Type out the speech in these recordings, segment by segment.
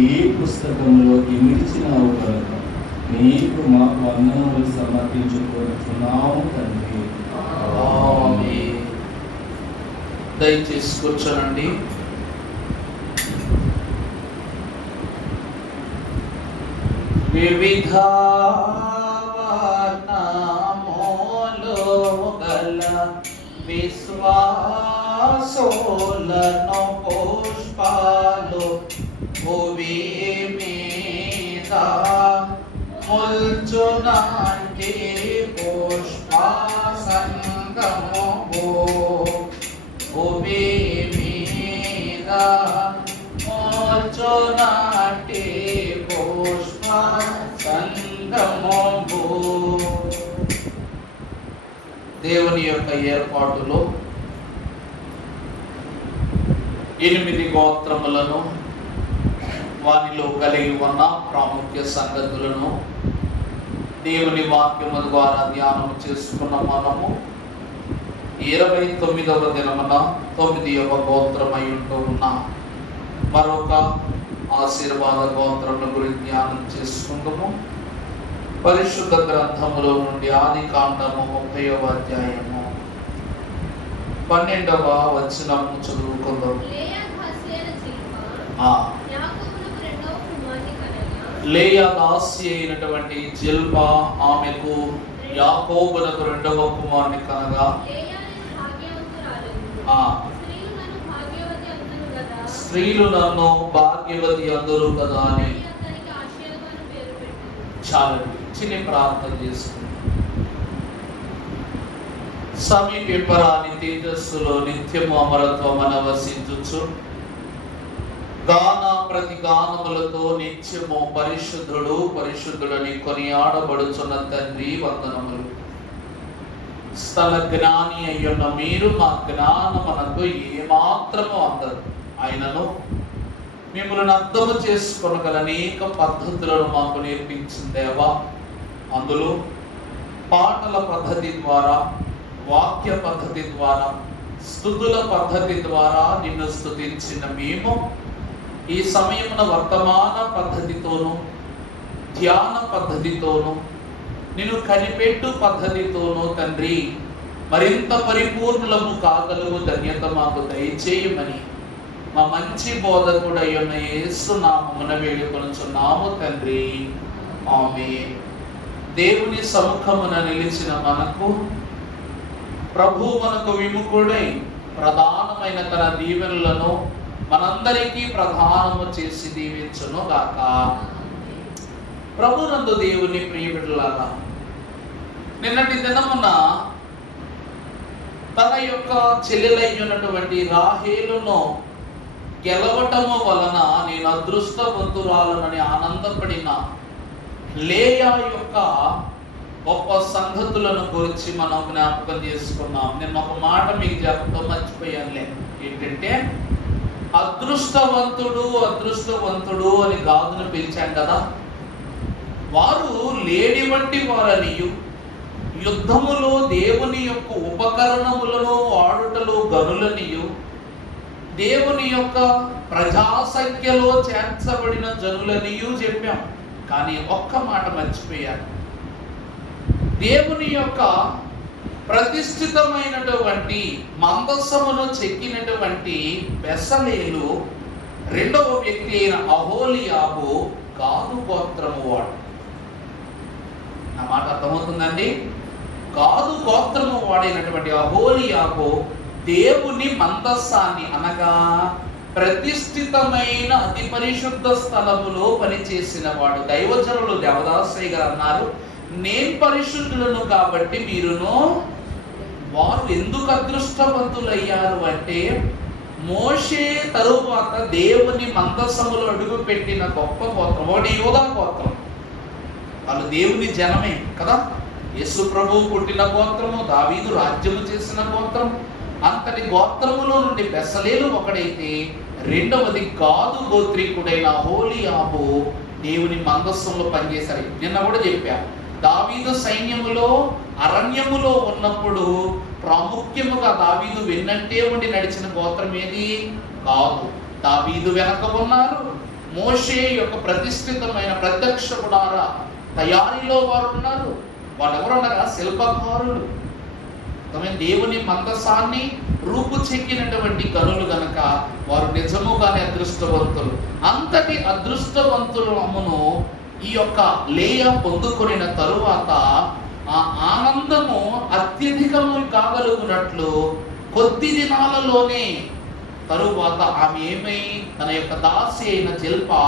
ఈ పుస్తకంలో ఇమిడిచినావు కనుక నీకు మాకు వందనములు సమర్పించుకుంటున్నాము తండ్రి. ఆమేన్. దయచేసి కూర్చోనండి. వివిధ వర్ణములు గల విశ్వాసులను పుష్పాలు భూమి మీద ముల్చునంటి పుష్ప సంగము భూమి మీద ముల్చునంటి పుష్ప సంగము. దేవుని యొక్క ఏర్పాటులో 8 గోత్రములను వానిలో కలిగి ఉన్న ప్రాముఖ్య సంగతులను దేవుని వాక్యము ద్వారా ధ్యానం చేసుకున్న మనము 29వ దినమున 9వ గోత్రమై ఉన్న మరొక ఆశీర్వాద గోత్రముల గురించి ధ్యానం చేసుకుందాము. పరిశుద్ధ గ్రంథములో నుండి ఆదికాండము 30వ అధ్యాయము 12వ వచనము చదువుకుందాం. లేయా దాసి అయినటువంటి జిల్పా ఆమెకు యాకోబునకు 2వ కుమారుని కనగా స్త్రీలు నన్ను భాగ్యవతి అందరు కదా అని. చాలండి, చిన్న ప్రార్థన చేసుకుంటాం. సమీపింపరాని తేజస్సులో నిత్యము అమరత్వం అనవసించుచు గాన ప్రతి గానములతో నిత్యము పరిశుద్ధుడు పరిశుద్ధుడని కొనియాడబడుచున్న తండ్రి వందనములు. స్థల జ్ఞాని అయ్యున్న మీరు మా జ్ఞానమునకు ఏమాత్రము అందదు. ఆయనను మిమ్మల్ని అర్థము చేసుకొనగల అనేక పద్ధతులను మాకు నేర్పించిన దేవా, అందులో పాటల పద్ధతి ద్వారా, వాక్య పద్ధతి ద్వారా, స్తుతుల పద్ధతి ద్వారా నిన్ను స్తుతించిన మేము ఈ సమయమున వర్తమాన పద్ధతితోనూ ధ్యాన పద్ధతితోనూ నిన్ను కనిపెట్టు పద్ధతితోనూ తండ్రి మరింత పరిపూర్ణులము కాగలవు ధన్యత మాకు దయచేయమని మా మంచి బోధకుడయ్యున్న యేసు నామమున వేడుకొనుచున్నాము తండ్రి. ఆమేన్. దేవుని సముఖమున నిలిచిన మనకు ప్రభు మనకు విముఖుడై ప్రధానమైన తన దీవెనలను మనందరికీ ప్రధానము చేసి దీవించును గాక. ప్రభునందు దేవుని ప్రియబిడ్డలారా, నిన్నటి దినమున తన యొక్క చెల్లెలైనటువంటి రాహేలును గెలవటము వలన నేను అదృష్టవంతురాలనని ఆనందపడిన లేయా యొక్క గొప్ప సంగతులను గురించి మనం జ్ఞాపకం చేసుకున్నాం. నేను ఒక మాట మీకు చెప్పడం మర్చిపోయానులే. ఏంటంటే అదృష్టవంతుడు అదృష్టవంతుడు అని గాదును పిలిచాం కదా. వారు లేడి వంటి వారనియు యుద్ధములో దేవుని యొక్క ఉపకరణములను వాడుటలో గనులనియు దేవుని యొక్క ప్రజాసంఖ్యలో చేర్చబడిన జనులనియు చెప్పాం. కానీ ఒక్క మాట మర్చిపోయాను. దేవుని యొక్క ప్రతిష్ఠితమైనటువంటి మందసమును చెక్కినటువంటి బెసలేలు 2వ వ్యక్తి అయిన అహోలియాబు గాదు గోత్రము వాడు. నా మాట అర్థమవుతుందండి? గాదు గోత్రము వాడైనటువంటి అహోలియాబు దేవుని మందస్సాన్ని అనగా ప్రతిష్ఠితమైన అతి పరిశుద్ధ స్థలములో పనిచేసిన వాడు. దైవజనులు దేవదాసయ్య గారు అన్నారు, నేను పరిశుద్ధులను కాబట్టి మీరును. వారు ఎందుకు అదృష్టవంతులయ్యారు అంటే మోషే తరువాత దేవుని మందసములో అడుగు పెట్టిన గొప్ప గోత్రం ఒకటి యూదా గోత్రం. వాళ్ళు దేవుని జనమే కదా. యేసు ప్రభువు పుట్టిన గోత్రము, దావీదు రాజ్యము చేసిన గోత్రం. అంతటి గోత్రములో నుండి బెసలేలు ఒకడైతే, 2వది గాదు గోత్రీకుడైన అహోలియాబు దేవుని మందస్సంలో పనిచేశారు. నిన్న కూడా చెప్పా, దావీదు సైన్యములో అరణ్యములో ఉన్నప్పుడు ప్రాముఖ్యముగా దావీదు వెన్నంటే ఉండి నడిచిన గోత్రం ఏది? గాదు. దావీదు వెనక ఉన్నారు, మోషే యొక్క ప్రతిష్ఠితమైన ప్రత్యక్ష గుడార తయారీలో వారు ఉన్నారు. వాళ్ళెవరనగా శిల్పకారులు. దేవుని మందసాన్ని రూపు చెక్కినటువంటి గనులు గనక వారు నిజముగానే అదృష్టవంతులు. అంతటి అదృష్టవంతులమును ఈ యొక్క లేయా పొందుకొనిన తరువాత ఆ ఆనందము అత్యధికము కాగలుగునట్లు కొద్ది దినాలలోనే తరువాత ఆమె ఏమై తన యొక్క దాసి అయిన జిల్పా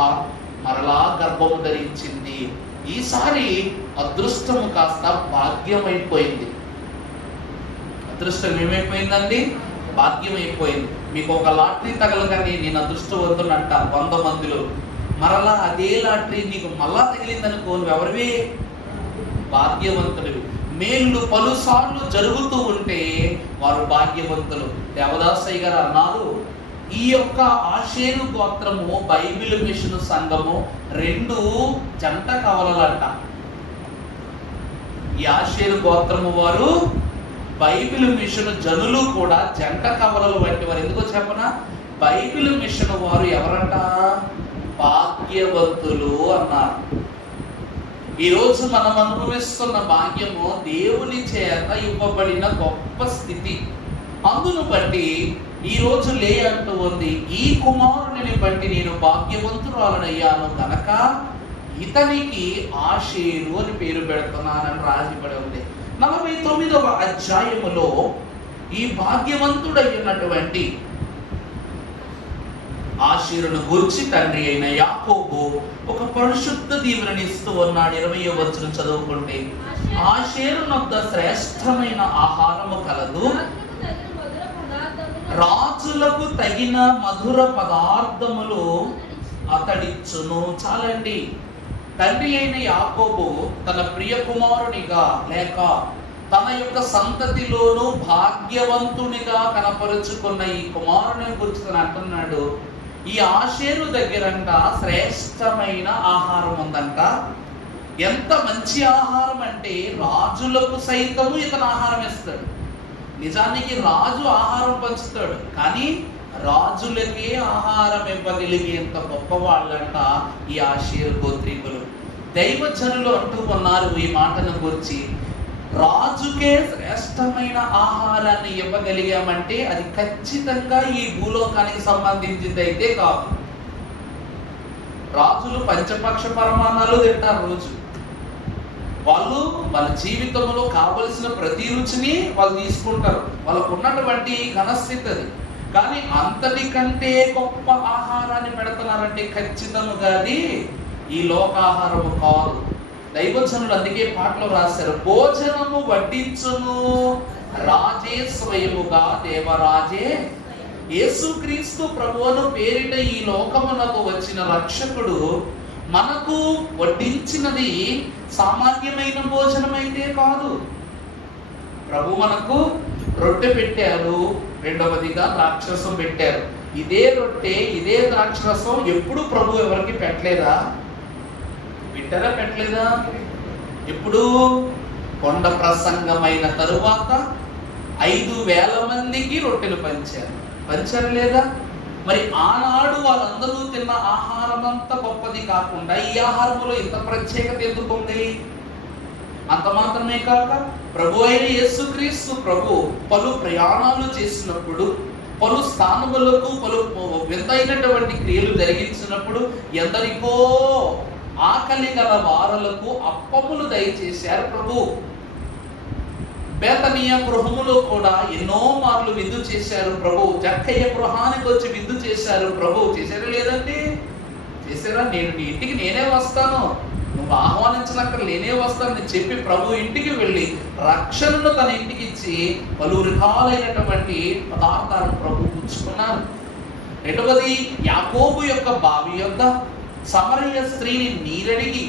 మరలా గర్భము ధరించింది. ఈసారి అదృష్టము కాస్త భాగ్యమైపోయింది. అదృష్టం ఏమైపోయిందండి? భాగ్యమైపోయింది. మీకు ఒక లాటరీ తగలగానే నేను అదృష్టవంతుని అంట 100 మందిలో, మరలా అదే లాటరీ నీకు మళ్ళా తగిలిందనుకో ఎవరివి? భాగ్యవంతుడివి. మేళ్ళు పలుసార్లు జరుగుతూ ఉంటే వారు భాగ్యవంతులు. దేవదాసయ్య గారు అన్నారు, ఈ యొక్క ఆషేరు గోత్రము బైబిల్ మిషన్ సంఘము 2 జంట కవలలంట. ఈ ఆషేరు గోత్రము వారు బైబిల్ మిషన్ జనులు కూడా జంట కవలలు వంటి వారు. ఎందుకో చెప్పనా? బైబిల్ మిషన్ వారు ఎవరంట? భాగ్యవంతులు అన్నారు. ఈరోజు మనం అనుభవిస్తున్న భాగ్యము దేవుని చేత ఇవ్వబడిన గొప్ప స్థితి. అందును బట్టి ఈ రోజు అంటూ ఉంది, ఈ కుమారుని బట్టి నేను భాగ్యవంతురాలనయ్యాను కనుక ఇతనికి ఆషేరు అని పేరు పెడుతున్నానని రాసిపడి ఉంది. 49వ అధ్యాయములో ఈ భాగ్యవంతుడైనటువంటి ఆషేరును గురించి తండ్రి అయిన యాకోబు ఒక పరిశుద్ధ దీవెనని ఇస్తూ ఉన్నాడు. 20వ వచనం చదువుకుంటే, ఆషేరునొద్ద శ్రేష్టమైన ఆహారము కలదు, రాజులకు తగిన మధుర పదార్థములు అతడిచ్చును. చాలండి. తండ్రి అయిన యాకోబు తన ప్రియ కుమారునిగా లేక తన యొక్క సంతతిలోనూ భాగ్యవంతునిగా కనపరుచుకున్న ఈ కుమారుని గురించి తను అంటున్నాడు, ఈ ఆషేరు దగ్గరంట శ్రేష్టమైన ఆహారం ఉందంట. ఎంత మంచి ఆహారం అంటే రాజులకు సైతము ఇతను ఆహారం ఇస్తాడు. నిజానికి రాజు ఆహారం పంచుతాడు, కానీ రాజులకే ఆహారం ఇవ్వగలిగేంత గొప్ప వాళ్ళంట ఈ ఆషేరు గోత్రీకులు. దైవజనులు అంటూ ఉన్నారు ఈ మాటను గురించి, రాజుకే శ్రేష్టమైన ఆహారాన్ని ఇవ్వగలిగామంటే అది ఖచ్చితంగా ఈ భూలోకానికి సంబంధించింది అయితే కాదు. రాజులు పంచపక్ష పరమాన్నాలు తింటారు రోజు. వాళ్ళు వాళ్ళ జీవితంలో కావలసిన ప్రతి రుచిని వాళ్ళు తీసుకుంటారు. వాళ్ళకు ఉన్నటువంటి ఘనస్థితి అది. కానీ అంతటి కంటే గొప్ప ఆహారాన్ని పెడుతున్నారంటే ఖచ్చితంగా అది ఈ లోకాహారము కాదు. దైవజనులు అందుకే పాటలో రాశారు, భోజనము వడ్డించును రాజే స్వయముగా దేవరాజే. యేసుక్రీస్తు ప్రభువును పేరిట ఈ లోకమునకు వచ్చిన రక్షకుడు మనకు వడ్డించినది సామాన్యమైన భోజనం అయితే కాదు. ప్రభు మనకు రొట్టె పెట్టారు, రెండవదిగా ద్రాక్షరసం పెట్టారు. ఇదే రొట్టె ఇదే ద్రాక్షరసం ఎప్పుడు ప్రభు ఎవరికి పెట్టలేదా? పెట్టారా? పెట్టలేదా? ఎప్పుడు? కొండ ప్రసంగమైన తరువాత 5,000 మందికి రొట్టెలు పంచారు లేదా? మరి ఆనాడు వాళ్ళందరూ తిన్న ఆహారం అంతా గొప్పది కాకుండా ఈ ఆహారంలో ఇంత ప్రత్యేకత ఎందుకు ఉంది? అంత మాత్రమే కాక ప్రభు అయిన యేసుక్రీస్తు ప్రభు పలు ప్రయాణాలు చేసినప్పుడు, పలు స్థానములకు పలు వింతైనటువంటి క్రియలు జరిగించినప్పుడు ఎందరికో ఆకలి గల వారలకు అప్పములు దయచేశారు ప్రభు. బేతనీయ గృహములో కూడా ఎన్నో మార్లు విందు చేశారు ప్రభు. జక్కయ్య గృహానికి వచ్చి విందు చేశారు ప్రభు. చేశారా లేదండి? చేశారా? నేను నీ ఇంటికి నేనే వస్తాను, నువ్వు ఆహ్వానించనక్కడ నేనే వస్తానని చెప్పి ప్రభు ఇంటికి వెళ్ళి రక్షణను తన ఇంటికి ఇచ్చి పలు రకాలైనటువంటి పదార్థాలను ప్రభు పుచ్చుకున్నారు. రెండవది, యాకోబు యొక్క బావి యొద్ద సమరయ స్త్రీని నీరడిగి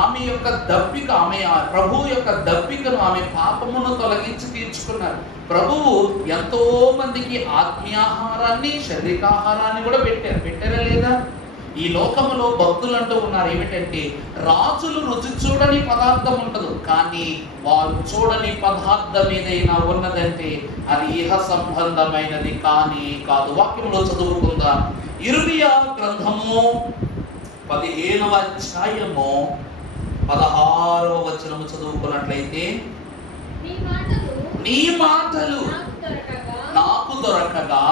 ఆమె యొక్క దప్పిక, ఆమె ప్రభు యొక్క దప్పికను, ఆమె పాపమును తొలగించి తీర్చుకున్నారు. ప్రభువు ఎంతో మందికి ఆత్మీయాహారాన్ని, శారీరకాహారాన్ని కూడా పెట్టారా లేదా? ఈ లోకములో భక్తులు అంటూ ఉన్నారు ఏమిటంటే, రాజులు రుచి చూడని పదార్థం ఉండదు, కానీ వారు చూడని పదార్థం ఏదైనా ఉన్నదంటే అది ఇహ సంబంధమైనది కానీ కాదు. వాక్యంలో చదువుకుందాం. ఇర్మియా గ్రంథము 15వ అధ్యాయము 16వ వచనము చదువుకున్నట్లయితే, నీ మాటలు నాకు దొరకగా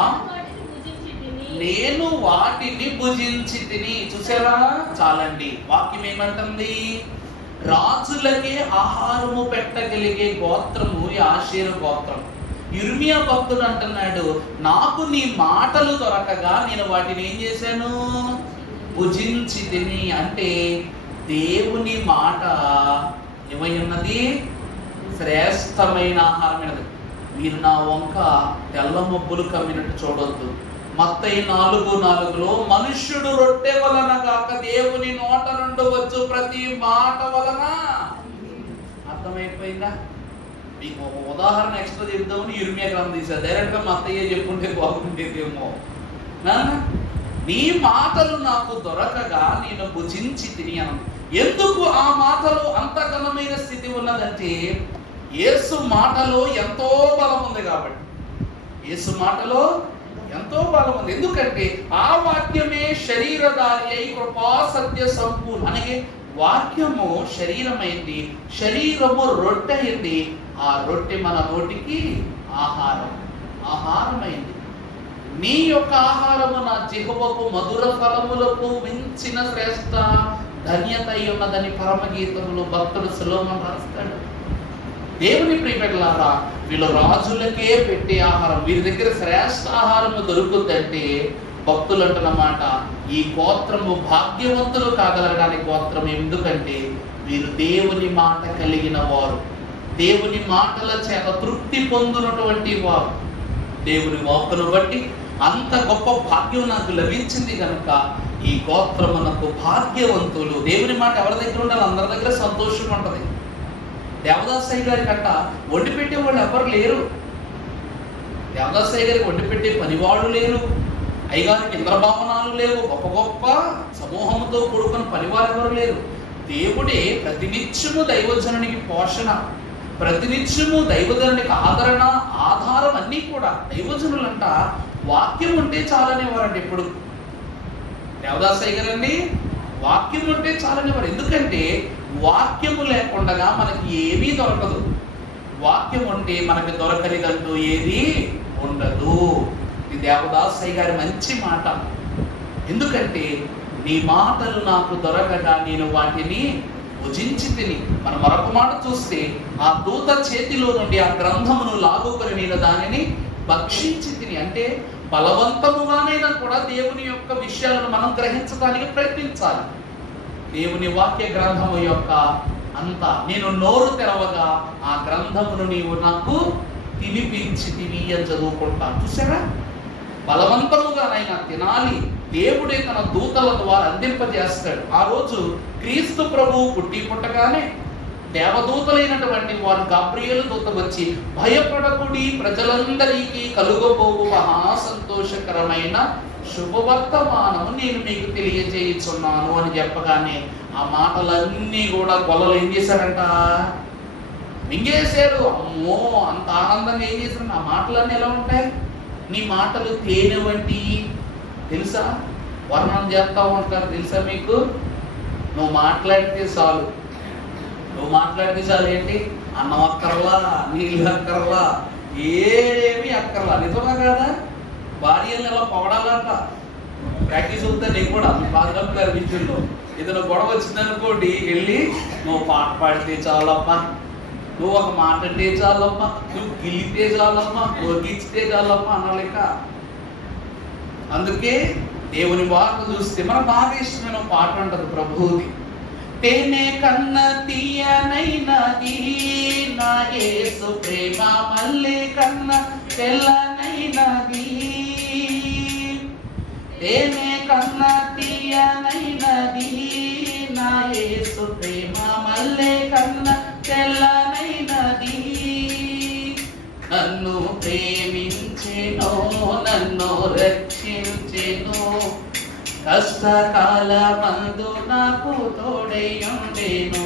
నేను వాటిని భుజించి తిని. చూసారా, చాలండి. వాక్యం ఏమంటుంది? రాజులకే ఆహారము పెట్టగలిగే గోత్రము ఆషేరు గోత్రం. యిర్మీయా భక్తుడు అంటున్నాడు, నాకు నీ మాటలు దొరకగా నేను వాటిని ఏం చేశాను? భుజించి తిని. అంటే దేవుని మాట ఏమై ఉన్నది? శ్రేష్టమైన ఆహారమైనది. మీరు నా వంక తెల్ల మబ్బులు కమ్మినట్టు చూడొద్దు. మత్తయి 4:4 మనుష్యుడు రొట్టె వలన కాక దేవుని నోట నుండి వచ్చు ప్రతి మాట వలన. అర్థమైపోయిందా? మీకు ఒక ఉదాహరణ ఎక్స్ట్రా చెప్దామని యిర్మీయా గ్రంథం తీశారు. డైరెక్ట్ గా మత్తయ్య చెప్పుంటే బాగుండేదేమో. నీ మాటలు నాకు దొరకగా నేను భుజించి తినియను. ఎందుకు ఆ మాటలు అంత ఘనమైన స్థితి ఉన్నదంటే, యేసు మాటలో ఎంతో బలం ఉంది కాబట్టి. యేసు మాటలో ఎంతో బలం ఉంది. ఎందుకంటే ఆ వాక్యమే శరీరధారి అయి కృపా సత్య సంపూర్ణ. అనగా వాక్యము శరీరమైంది, శరీరము రొట్టె అయింది. ఆ రొట్టె మన నోటికి ఆహారమైంది. నీ యొక్క ఆహారము నా జిహ్వకు మధుర ఫలములకు మించిన శ్రేష్ట ధన్యత అయి ఉన్నదని పరమగీతములు భక్తుడు సొలొమోను రాస్తాడు. దేవుని ప్రియబిడ్డలారా, వీళ్ళు రాజులకే పెట్టే ఆహారం, వీరి దగ్గర శ్రేష్ఠ ఆహారము దొరుకుతుందంటే భక్తులు అంటున్నమాట, ఈ గోత్రము భాగ్యవంతులు కాగలగడానికి గోత్రం. ఎందుకంటే వీరు దేవుని మాట కలిగిన వారు, దేవుని మాటల చేత తృప్తి పొందినటువంటి వారు. దేవుని వాక్కును బట్టి అంత గొప్ప భాగ్యం నాకు లభించింది కనుక ఈ గోత్రమునకు భాగ్యవంతులు. దేవుని మాట ఎవరి దగ్గర ఉండాలి? అందరి దగ్గర సంతోషం ఉంటుంది. దేవదాసయ్య గారి కంట వండి పెట్టే వాళ్ళు ఎవరు లేరు. దేవదాసయ్య గారికి వండి పెట్టే పనివాళ్ళు లేరు. అయ్యగారికి ఇంద్రభావనాలు లేవు. గొప్ప గొప్ప సమూహంతో కూడుకున్న పనివారు ఎవరు లేరు. దేవుడే ప్రతినిత్యము దైవజనునికి పోషణ, ప్రతినిత్యము దైవజనునికి ఆదరణ, ఆధారం అన్నీ కూడా. దైవజనులంట వాక్యం ఉంటే చాలనేవారండి. ఎప్పుడు దేవదాసయ్య గారండి వాక్యం ఉంటే చాలనేవారు. ఎందుకంటే వాక్యము లేకుండా మనకి ఏమీ దొరకదు. వాక్యం ఉంటే మనకి దొరకనిదంటూ ఏది ఉండదు. ఇది దేవదాసయ్య గారి మంచి మాట. ఎందుకంటే నీ మాటలు నాకు దొరకగా నేను వాటిని భుజించి తిని. మనం మరొక మాట చూస్తే, ఆ దూత చేతిలో నుండి ఆ గ్రంథమును లాగుకొని నేను దానిని భక్షించి తిని. అంటే బలవంతముగానైనా కూడా దేవుని యొక్క విషయాలను మనం గ్రహించడానికి ప్రయత్నించాలి. దేవుని వాక్య గ్రంథము యొక్క అంత నేను నోరు తెరవగా ఆ గ్రంథమును నీవు నాకు తినిపించి తిని అని చదువుకుంటాను. చూసారా, బలవంతముగానైనా తినాలి. దేవుడే తన దూతల ద్వారా అందింపజేస్తాడు. ఆ రోజు క్రీస్తు ప్రభువు పుట్టగానే దేవదూతలైనటువంటి వారు గాబ్రియేలు దూత వచ్చి, భయపడకుడి, ప్రజలందరికీ కలుగబోవు మహా సంతోషకరమైన శుభవర్తమానము నేను మీకు తెలియజేయుచున్నాను అని చెప్పగానే ఆ మాటలన్నీ కూడా గొల్లలు ఏం చేశారంట? మింగేశారు. అమ్మో, అంత ఆనందంగా ఏం చేశారు? ఆ మాటలన్నీ ఎలా ఉంటాయి? నీ మాటలు తేనె వంటి. తెలుసా, వర్ణన చేస్తా ఉంటారు. తెలుసా మీకు? నువ్వు మాట్లాడితే చాలు, నువ్వు మాట్లాడితే చాలు. ఏంటి? అన్నం అక్కర్లా, నీళ్ళు అక్కర్లా, ఏమీ అక్కర్లా. నిజమా కదా? భార్యలు ఎలా పొగడాలంట. ప్రాక్టీస్ అవుతా. నేను కూడా బాధకం గారి విషయంలో ఏదైనా గొడవ వచ్చిందనుకోండి, వెళ్ళి నువ్వు పాట పాడితే చాలమ్మా, నువ్వు ఒక మాట అంటే చాలమ్మా, నువ్వు గిల్లితే చాలమ్మా, ఒగిచ్చితే చాలమ్మా అనలేక. అందుకే దేవుని వార్త చూస్తే మనకు బాగా ఇష్టమైన పాట ఉంటుంది ప్రభువుది. తేనె కన్న తీయనైనది నా యేసు ప్రేమ, మల్లె కన్న తెల్లనైనది. తేనె కన్న తీయనైనది నా యేసు ప్రేమ, మల్లె కన్న తెల్లనైనది. నన్ను ప్రేమించెను, నన్ను రక్షించెను, కష్టకాలమందు నాకు తోడైయుండెను.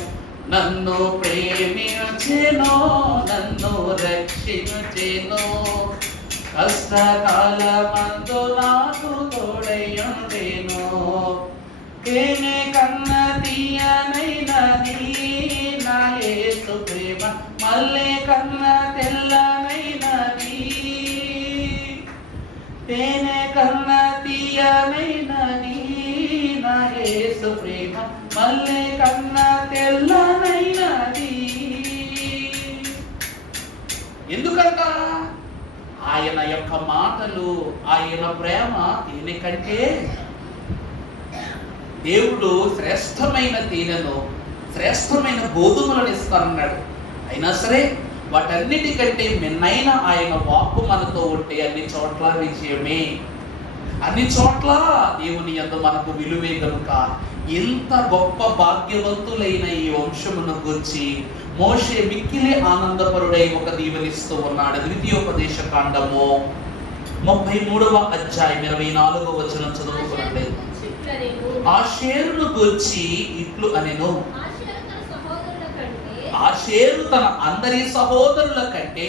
నన్ను ప్రేమించెను, నన్ను రక్షించెను, కష్టకాలమందు నాకు తోడైయుండెను. తేనె కన్నా తీయనైనది నా యేసు ప్రేమ, మల్లె కన్నా తెల్లనైనది. తేనె కన్నా తీయనైనది నా యేసు ప్రేమ, మల్లె కన్నా తెల్లనైనది. ఎందుకంట? ఆయన యొక్క మాటలు, ఆయన ప్రేమ తేనె కంటే, దేవుడు శ్రేష్టమైన తేనెను, శ్రేష్టమైన గోధుమలను ఇస్తానన్నాడు. అయినా సరే వాటన్నిటికంటే మిన్నైన ఆయన వాక్కు మనతో ఉంటే అన్ని చోట్ల విజయమే, అన్ని చోట్ల దేవుని యందు మనకు విలువే గనుక ఇంత గొప్ప భాగ్యవంతులైన ఈ వంశమును గురించి మోషే మిక్కిలి ఆనందపరుడై ఒక దీవెనిస్తూ ఉన్నాడు. ద్వితీయోపదేశ కాండము 33వ అధ్యాయం 24వ వచనం చదువుకున్నట్లయితే, ఆషేరును గూర్చి ఇట్లు అనెను, ఆషేరు తన అందరి సహోదరుల కంటే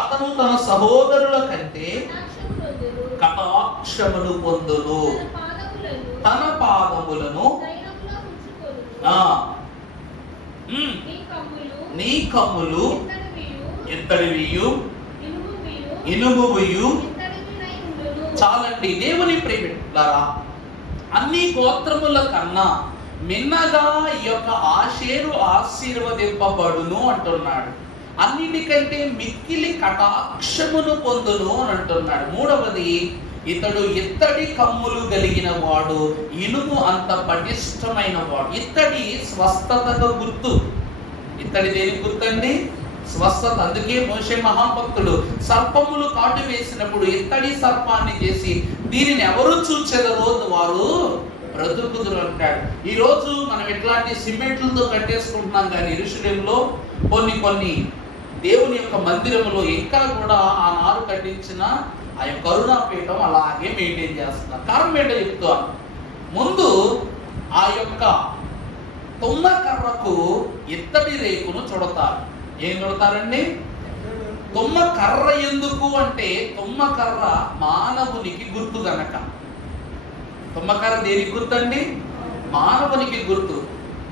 అతను తన సహోదరుల కంటే కటాక్షమును పొందును, తన పాదములను నీ కమ్ములు ఎత్తడివియు ఇనుమువియు. చాలండి దేవుని ప్రేమిలారా, అన్ని గోత్రముల కన్నా మిన్నగా ఈ యొక్క ఆషేరు ఆశీర్వదింపబడును అంటున్నాడు. అన్నిటికంటే మిక్కిలి కటాక్షమును పొందును అని అంటున్నాడు. మూడవది, ఇతడు ఇత్తడి కమ్ములు కలిగిన వాడు, ఇనుము అంత పటిష్టమైన వాడు. ఇత్తడి స్వస్థతకు గుర్తు. ఇత్తడి దేనికి గుర్తండి? స్వస్థత. అందుకే మోషే మహాభక్తుడు సర్పములు కాటు వేసినప్పుడు ఇత్తడి సర్పాన్ని చేసి దీనిని ఎవరు చూచెదరో వారు బ్రతుకుదురు అంటాడు. ఈ రోజు మనం ఇట్లాంటి సిమెంట్లతో కట్టేసుకుంటున్నాం, కానీ యెరూషలేములో కొన్ని దేవుని యొక్క మందిరములో ఇంకా కూడా ఆ నారు కట్టించిన ఆ యొక్క కరుణాపీఠం అలాగే మెయింటైన్ చేస్తున్నారు. కారణం ఏంటో చెప్తాను. ముందు ఆ యొక్క తుమ్మ కర్రకు ఇత్తడి రేకును చుడతారు. ఏం చుడతారండి? తుమ్మ కర్ర. ఎందుకు అంటే తుమ్మ కర్ర మానవునికి గుర్తు గనక. తుమ్మకర్ర దేనికి గుర్తండి? మానవునికి గుర్తు.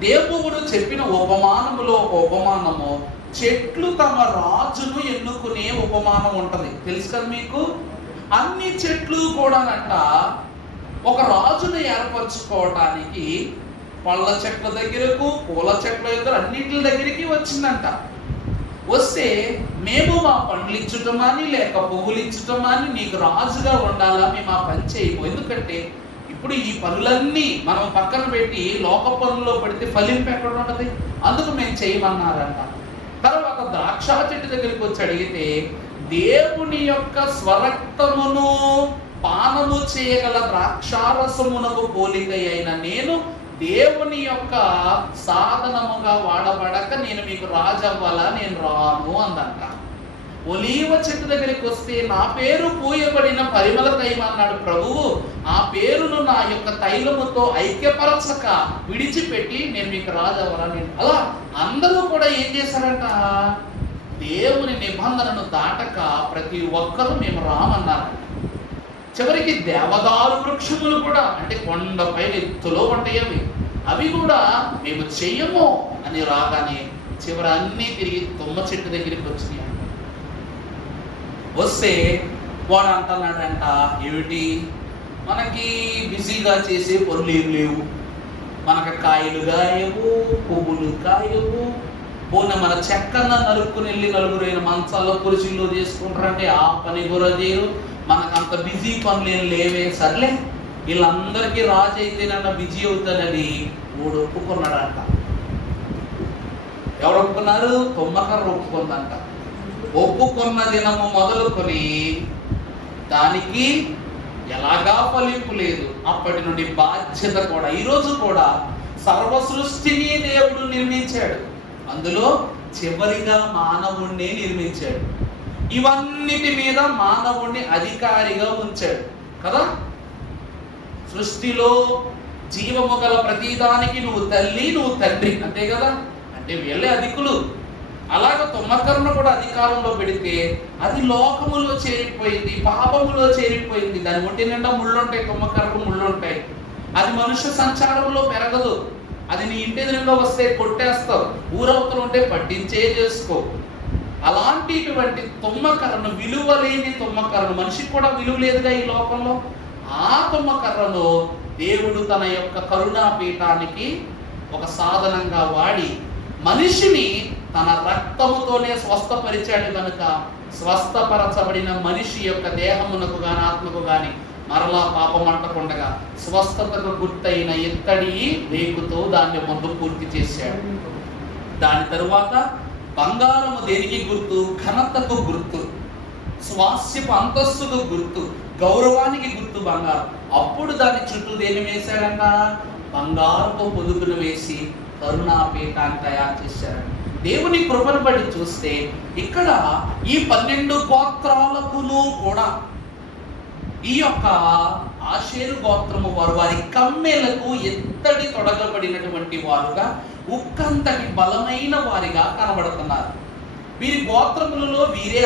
దేవుడు చెప్పిన ఉపమానములో ఒక ఉపమానము, చెట్లు తమ రాజును ఎన్నుకునే ఉపమానం ఉంటది. తెలుసు కదా మీకు? అన్ని చెట్లు కూడానంట ఒక రాజును ఏర్పరచుకోవటానికి పళ్ళ చెట్ల దగ్గరకు, పూల చెట్ల దగ్గర, అన్నింటి దగ్గరికి వచ్చిందంట. వస్తే మేము మా పండ్లు ఇచ్చుటమాని లేక పువ్వులు ఇచ్చుటమాని నీకు రాజుగా ఉండాలా, మేము ఆ పని చేయము. ఎందుకంటే ఇప్పుడు ఈ పనులన్నీ మనం పక్కన పెట్టి లోక పనుల్లో పెడితే ఫలింపు ఎక్కడ ఉంటది? అందుకు మేము చేయమన్నారంట. తర్వాత ద్రాక్ష చెట్టు దగ్గరికి వచ్చి అడిగితే, దేవుని యొక్క స్వరక్తమును పానము చేయగల ద్రాక్షారసమునకు పోలిక అయిన నేను దేవుని యొక్క సాధనముగా వాడబడక నేను మీకు రాజవ్వాలా, నేను రాను అందంట. ఒలీవ చెట్టు దగ్గరికి వస్తే, నా పేరు పూయబడిన పరిమళ తైలం అన్నాడు ప్రభువు, ఆ పేరును నా యొక్క తైలముతో ఐక్యపరచక విడిచిపెట్టి నేను మీకు రాజవ్వాలా, నేను. అలా అందరూ కూడా ఏం చేశారంట? దేవుని నిబంధనను దాటక ప్రతి ఒక్కరూ మేము రామన్నారంట. చివరికి దేవదారు వృక్షములు కూడా, అంటే కొండపై ఎత్తులో ఉంటాయి అవి కూడా మేము చెయ్యము అని రాగానే చివరి అన్నీ తిరిగి తుమ్మ చెట్టు దగ్గరికి వచ్చినాయి. వస్తే వాడు అంటున్నాడంట, ఏమిటి మనకి బిజీగా చేసే పనులు ఏం లేవు, మనకు కాయలు కాయవు, పువ్వులు కాయవు, పోనీ మన చెక్కన్న నలుపుకుని వెళ్ళి నలుగురైన మంచాల్లో కుర్చీల్లో చేసుకుంటారంటే ఆ పని కూడా చేయరు. మనకు అంత బిజీ పనులు ఏం లేవే, సర్లే వీళ్ళందరికీ రాజు అయితే నన్ను బిజీ అవుతానని వాడు ఒప్పుకున్నాడంట. ఎవరు ఒప్పుకున్నారు? తుమ్మకర్ర ఒప్పుకుందంట. ఒప్పుకున్న దినము మొదలుకొని దానికి ఎలాగా ఫలింపు లేదు. అప్పటి నుండి బాధ్యత కూడా. ఈరోజు కూడా సర్వ సృష్టిని దేవుడు నిర్మించాడు, అందులో చివరిగా మానవుణ్ణి నిర్మించాడు. ఇవన్నిటి మీద మానవుణ్ణి అధికారిగా ఉంచాడు కదా. సృష్టిలో జీవము గల ప్రతిదానికి నువ్వు తల్లి, నువ్వు తండ్రి, అంతే కదా. అంటే వీళ్ళే అధికులు. అలాగ తుమ్మకర్రను కూడా అధికారంలో పెడితే అది లోకములో చేరిపోయింది, పాపములో చేరిపోయింది. దాని ఒంటి నిండా ముళ్ళుంటాయి, తుమ్మకర్రకు ముళ్ళుంటాయి. అది మనుష్య సంచారంలో పెరగదు. అది నీ ఇంటి ఎదురుగా వస్తే కొట్టేస్తావు, ఊరవతలు ఉంటే పట్టించే చేసుకో. అలాంటిటువంటి తుమ్మకర్రను, విలువలేని తుమ్మకర్రను, మనిషికి కూడా విలువ లేదుగా ఈ లోకంలో, ఆ తుమ్మకర్రను దేవుడు తన యొక్క కరుణాపీఠానికి ఒక సాధనంగా వాడి మనిషిని తన రక్తముతోనే స్వస్థపరిచాడు కనుక స్వస్థపరచబడిన మనిషి యొక్క దేహమునకు గాని ఆత్మకు గాని మరలా పాపం అంటకుండగా స్వస్థతకు గుర్తైన ఇత్తడి రేకుతో దాన్ని ముందు పూర్తి చేశాడు. దాని తరువాత బంగారము దేనికి గుర్తు? ఘనతకు గుర్తు, స్వాస్యపు అంతస్తుకు గుర్తు, గౌరవానికి గుర్తు బంగారం. అప్పుడు దాని చుట్టూ దేని వేశాడంట? బంగారపు పొదుగులు వేసి కరుణాపీఠాన్ని తయారు చేశాడు. దేవుని కృపను బట్టి చూస్తే ఇక్కడ ఈ 12 గోత్రాలకును కూడా ఈ యొక్క ఆషేరు గోత్రము వారు వారి కమ్మెలకు ఎత్తడి తొడగబడినటువంటి వారుగా, ఉక్కంతటి బలమైన వారిగా కనబడుతున్నారు. వీరి గోత్రములలో వీరే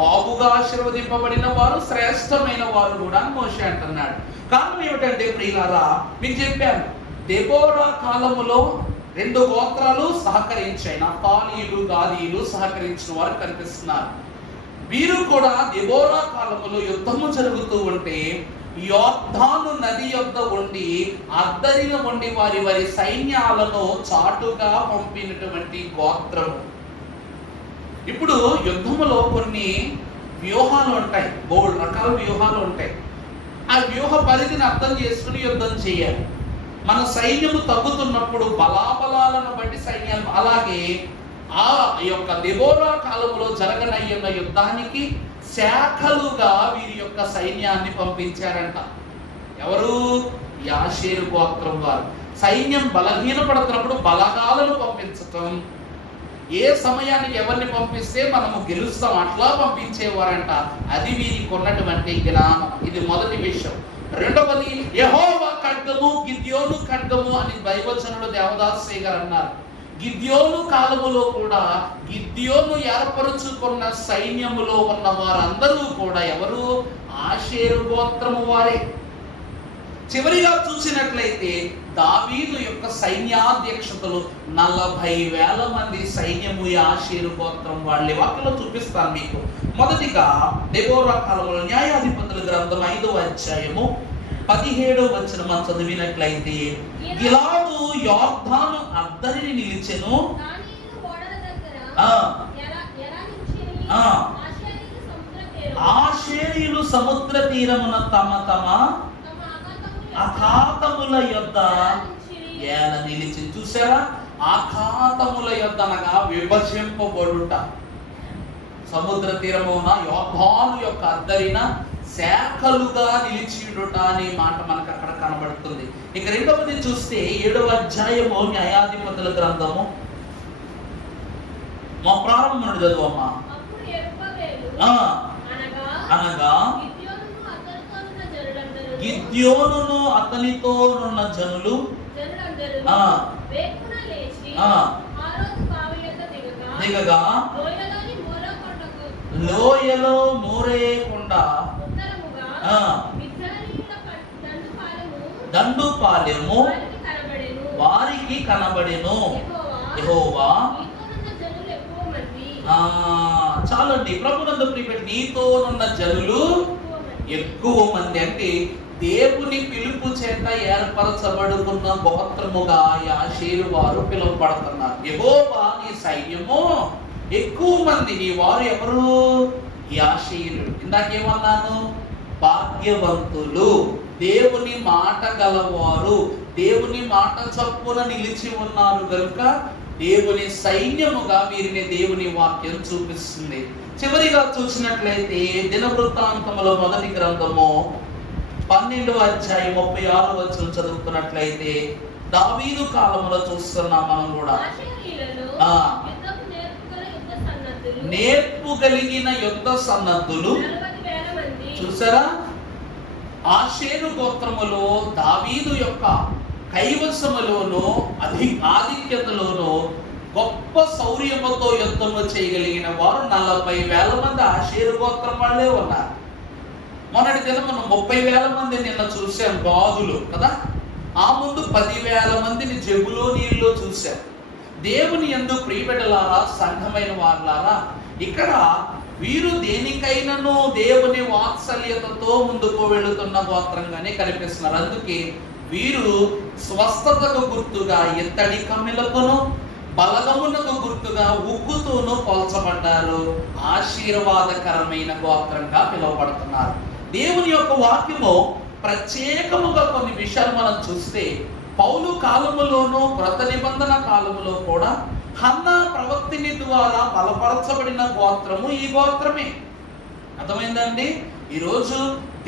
బాగుగా ఆశీర్వదింపబడిన వారు, శ్రేష్టమైన వారు కూడా మోషే అంటున్నాడు. కారణం ఏమిటంటే ప్రియులారా, మీకు చెప్పాను, దెబోరా కాలములో 2 గోత్రాలు సహకరించాయి. నఫ్తాలీలు, గాదీలు సహకరించిన వారు కనిపిస్తున్నారు. వీరు కూడా దెబోరా కాలములో యుద్ధము జరుగుతూ ఉంటే యోర్దాను నది యొద్ద ఉండి అద్దరిన ఉండి వారి వారి సైన్యాలను చాటుగా పంపినటువంటి గోత్రము. ఇప్పుడు యుద్ధములో కొన్ని వ్యూహాలు ఉంటాయి, 3 రకాల వ్యూహాలు ఉంటాయి. ఆ వ్యూహ పరిధిని అర్థం చేసుకుని యుద్ధం చేయాలి. మన సైన్యము తగ్గుతున్నప్పుడు బలాబలాలను బట్టి సైన్యాలు, అలాగే ఆ యొక్క దెబోరా కాలంలో జరగనయ్యున్న యుద్ధానికి శాఖలుగా వీరి యొక్క సైన్యాన్ని పంపించారంట. ఎవరు? యాషేరు గోత్రం వారు. సైన్యం బలహీనపడుతున్నప్పుడు బలగాలను పంపించటం, ఏ సమయానికి ఎవరిని పంపిస్తే మనము గెలుస్తాం అట్లా పంపించేవారంట. అది వీరికి ఉన్నటువంటి జ్ఞానం. ఇది మొదటి విషయం. రెండవది యెహోవా ఖడ్గము, గిద్యోను ఖడ్గము అని దైవజనుడు దేవదాసయ్య గారు అన్నారు. గిద్యోను కాలములో కూడా గిద్యోను ఏర్పరుచుకున్న సైన్యములో ఉన్న వారందరూ కూడా ఎవరు? ఆషేరు గోత్రము వారే. చివరిగా చూసినట్లయితే దావీదు యొక్క సైన్యాధ్యక్షతలు 40,000 మంది సైన్యము ఆషేరు గోత్రం వాళ్ళే. వాక్యలో చూపిస్తాను మీకు. మొదటిగా దెబోరా కాలంలో న్యాయాధిపతుల గ్రంథం 5వ అధ్యాయము 17వ వచనం చదివినట్లయితే, గిలాదు యోర్దాను అద్దరిని నిలిచెను, ఆషేరీయులు సముద్ర తీరమున తమ తమ అఖాతముల యొద్ద ఏల నిలిచి. చూసారా? అఖాతముల యొద్ద అనగా విభజింపబడుట. సముద్ర తీరమున యోర్దాను యొక్క అద్దరిన శాఖలుగా నిలిచియుడుట అనే మాట మనకు అక్కడ కనబడుతుంది. ఇక రెండవది చూస్తే 7వ అధ్యాయము న్యాయాధిపతుల గ్రంథము మా ప్రారంభం నుండి చదువమ్మా. అనగా గిద్యోనును అతనితోనున్న జనులు దిగగా లోయలో మోరేకొండ దండుపాలెము వారికి కనబడెను. యెహోవా చాలండి. ప్రభునందు ప్రియమైన నీతోనున్న జనులు ఎక్కువ మంది. అంటే దేవుని పిలుపు చేత ఏర్పరచబడుకున్న గోత్రముగా యాషేరు వారు పిలువబడుతున్నారు. యెహోవా నీ సైన్యము ఎక్కువ మంది. నీ వారు ఎవరు? యాషేరు. ఇందాకేమన్నాను? భాగ్యవంతులు, దేవుని మాట గలవారు, దేవుని మాట చొప్పున నిలిచి ఉన్నారు కనుక దేవుని సైన్యముగా వీరిని దేవుని వాక్యం చూపిస్తుంది. చివరిగా చూసినట్లయితే దినవృత్తాంతముల మొదటి గ్రంథము 12వ అధ్యాయం 36వ వచనం చదువుతున్నట్లయితే దావీదు కాలంలో చూస్తున్నాం మనం కూడా. నేర్పు కలిగిన యుద్ధ సన్నద్ధులు. చూసారా? ఆషేరు గోత్రములో దావీదు యొక్క కైవసములోనూ ఆధిక్యతలోనూ గొప్ప శౌర్యముతో యుద్ధము చేయగలిగిన వారు 40,000 మంది ఆషేరు గోత్రం వాళ్ళే ఉన్నారు. మొన్నటి దినం మనం 30,000 మంది నిన్న చూసాం గాదులు కదా. ఆ ముందు 10,000 మందిని జెబులోనీయుల్లో చూశాం. దేవుని యందు ప్రియబిడ్డలారా, సంఘమైన వారులారా, ఇక్కడ వీరు దేనికైనాను దేవుని వాత్సల్యతతో ముందుకు వెళుతున్న గోత్రంగానే కనిపిస్తున్నారు. అందుకే వీరు స్వస్థతకు గుర్తుగా ఇత్తడి కమ్మిలకును, బలగమునకు గుర్తుగా ఉక్కుతోనూ పోల్చబడ్డారు. ఆశీర్వాదకరమైన గోత్రంగా పిలువబడుతున్నారు. దేవుని యొక్క వాక్యము ప్రత్యేకముగా కొన్ని విషయాలు మనం చూస్తే, పౌలు కాలములోనూ క్రొత్త నిబంధన కాలములో కూడా హన్నా ప్రవక్తిని ద్వారా బలపరచబడిన గోత్రము ఈ గోత్రమే. అర్థమైందండి? ఈరోజు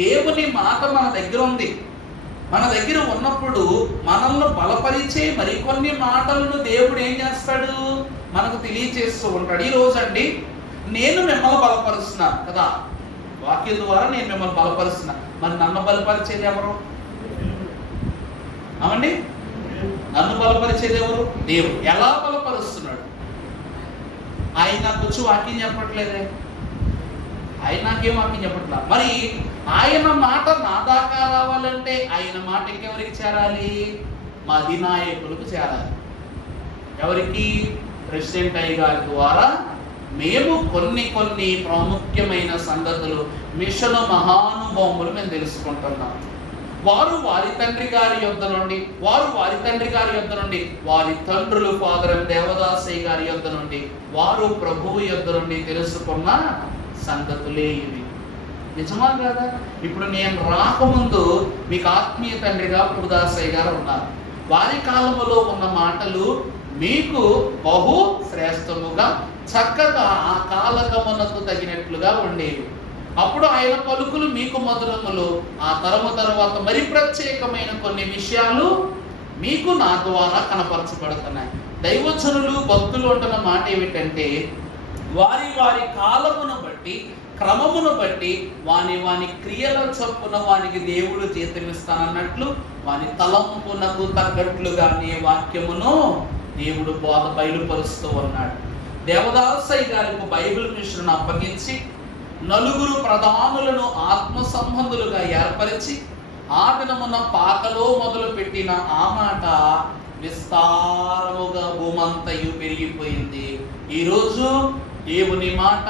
దేవుని మాట మన దగ్గర ఉంది. మన దగ్గర ఉన్నప్పుడు మనల్ని బలపరిచే మరికొన్ని మాటలను దేవుడు ఏం చేస్తాడు, మనకు తెలియజేస్తూ ఉంటాడు. ఈ రోజు అండి నేను మిమ్మల్ని బలపరుస్తున్నా కదా, వాక్యం ద్వారా నేను మిమ్మల్ని బలపరుస్తున్నా. మరి నన్ను బలపరిచేది ఎవరు? అవండి, నన్ను బలపరిచేది ఎవరు? దేవుడు. ఎలా బలపరుస్తున్నాడు? ఆయన నాకు వచ్చి వాక్యం చెప్పట్లేదే, ఆయన నాకేం వాక్యం చెప్పట్లా. మరి ఆయన మాట నా దాకా రావాలంటే ఆయన మాట ఇంకెవరికి చేరాలి? మా అధినాయకులకు చేరాలి. ఎవరికి? ప్రెసిడెంట్ అయ్య గారి ద్వారా మేము కొన్ని ప్రాముఖ్యమైన సంగతులు మిషన్ మహానుభావులు మేము తెలుసుకుంటున్నాం. వారు వారి తండ్రి గారి యొద్ద నుండి వారి తండ్రులు ఫాదర్ దేవదాసయ్య గారి యొద్ద నుండి వారు ప్రభువు యొద్ద నుండి తెలుసుకున్న సంగతులే ఇవి. నిజమా కాదా? ఇప్పుడు నేను రాకముందు మీకు ఆత్మీయ తండ్రిగా ప్రభుదాసయ్య గారు ఉన్నారు. వారి కాలములో ఉన్న మాటలు మీకు బహు శ్రేష్టముగా చక్కగా ఆ కాలగమనకు తగినట్లుగా ఉండేవి. అప్పుడు ఆయన పలుకులు మీకు మధురములు. ఆ తరము తర్వాత మరి ప్రత్యేకమైన కొన్ని విషయాలు మీకు నా ద్వారా కనపరచబడుతున్నాయి. దైవజనులు భక్తులు అంటున్న మాట ఏమిటంటే, వారి వారి కాలమును బట్టి క్రమమును బట్టి వాని క్రియల చొప్పున వానికి దేవుడు జీతమిస్తానన్నట్లు వాని తలంపునకు తగ్గట్లుగానే వాక్యమును దేవుడు బయలుపరుస్తూ ఉన్నాడు. దేవదాసయ్య గారికి బైబిల్ మిషన్ను అప్పగించి 4 ప్రధానులను ఆత్మ సంబంధులుగా ఏర్పరిచి ఆ దినమున పాకలో మొదలు పెట్టిన ఆ మాట విస్తారముగా భూమంతయు పెరిగిపోయింది. ఈరోజు దేవుని మాట,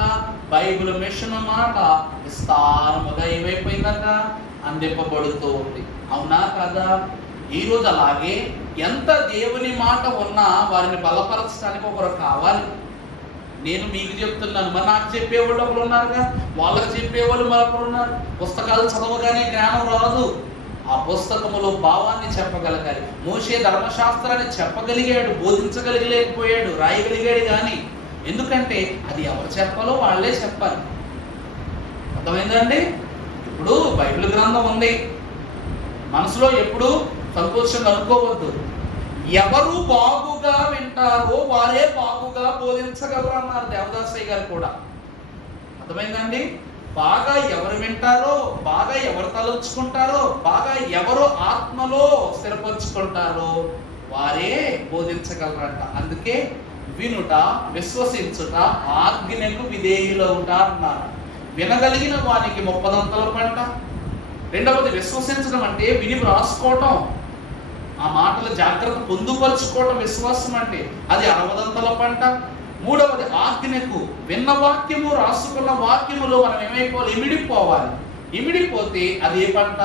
బైబిల్ మిషన్ మాట విస్తారముగా ఏమైపోయిందట, అందింపబడుతూ ఉంది. అవునా కదా? ఈరోజు అలాగే ఎంత దేవుని మాట ఉన్నా వారిని బలపరచడానికి ఒకరు కావాలి. నేను మీకు చెప్తున్నాను, మరి నాకు చెప్పేవాళ్ళు ఒకరు ఉన్నారుగా, వాళ్ళకి చెప్పేవాళ్ళు మరొకరు ఉన్నారు. పుస్తకాలు చదవగానే జ్ఞానం రాదు. ఆ పుస్తకములో భావాన్ని చెప్పగలగాలి. మోషే ధర్మశాస్త్రాన్ని చెప్పగలిగాడు, బోధించగలిగలేకపోయాడు, రాయగలిగాడు. కానీ ఎందుకంటే అది ఎవరు చెప్పాలో వాళ్ళే చెప్పాలి. అర్థమైందండి? ఇప్పుడు బైబిల్ గ్రంథం ఉంది, మనసులో ఎప్పుడు సంకోచంగా అనుకోవద్దు. ఎవరు బాగుగా వింటారో వారే బాగుగా బోధించగలరు అన్నారు దేవదాసయ్య గారు కూడా. అర్థమైందండి? బాగా ఎవరు వింటారో, బాగా ఎవరు తలుచుకుంటారో, బాగా ఎవరు ఆత్మలో స్థిరపరుచుకుంటారో వారే బోధించగలరంట. అందుకే వినుట, విశ్వసించుట, ఆజ్ఞకు విధేయులవుట అన్నారు. వినగలిగిన వానికి 30 పంట. రెండవది విశ్వసించడం అంటే విని రాసుకోవటం, ఆ మాటల జాగ్రత్త పొందుపరుచుకోవటం విశ్వాసం అంటే, అది 60 పంట. మూడవది ఆజ్ఞకు, విన్న వాక్యము రాసుకున్న వాక్యములో మనం ఏమైపోవాలి? ఇమిడిపోవాలి. ఇమిడిపోతే అది ఏ పంట?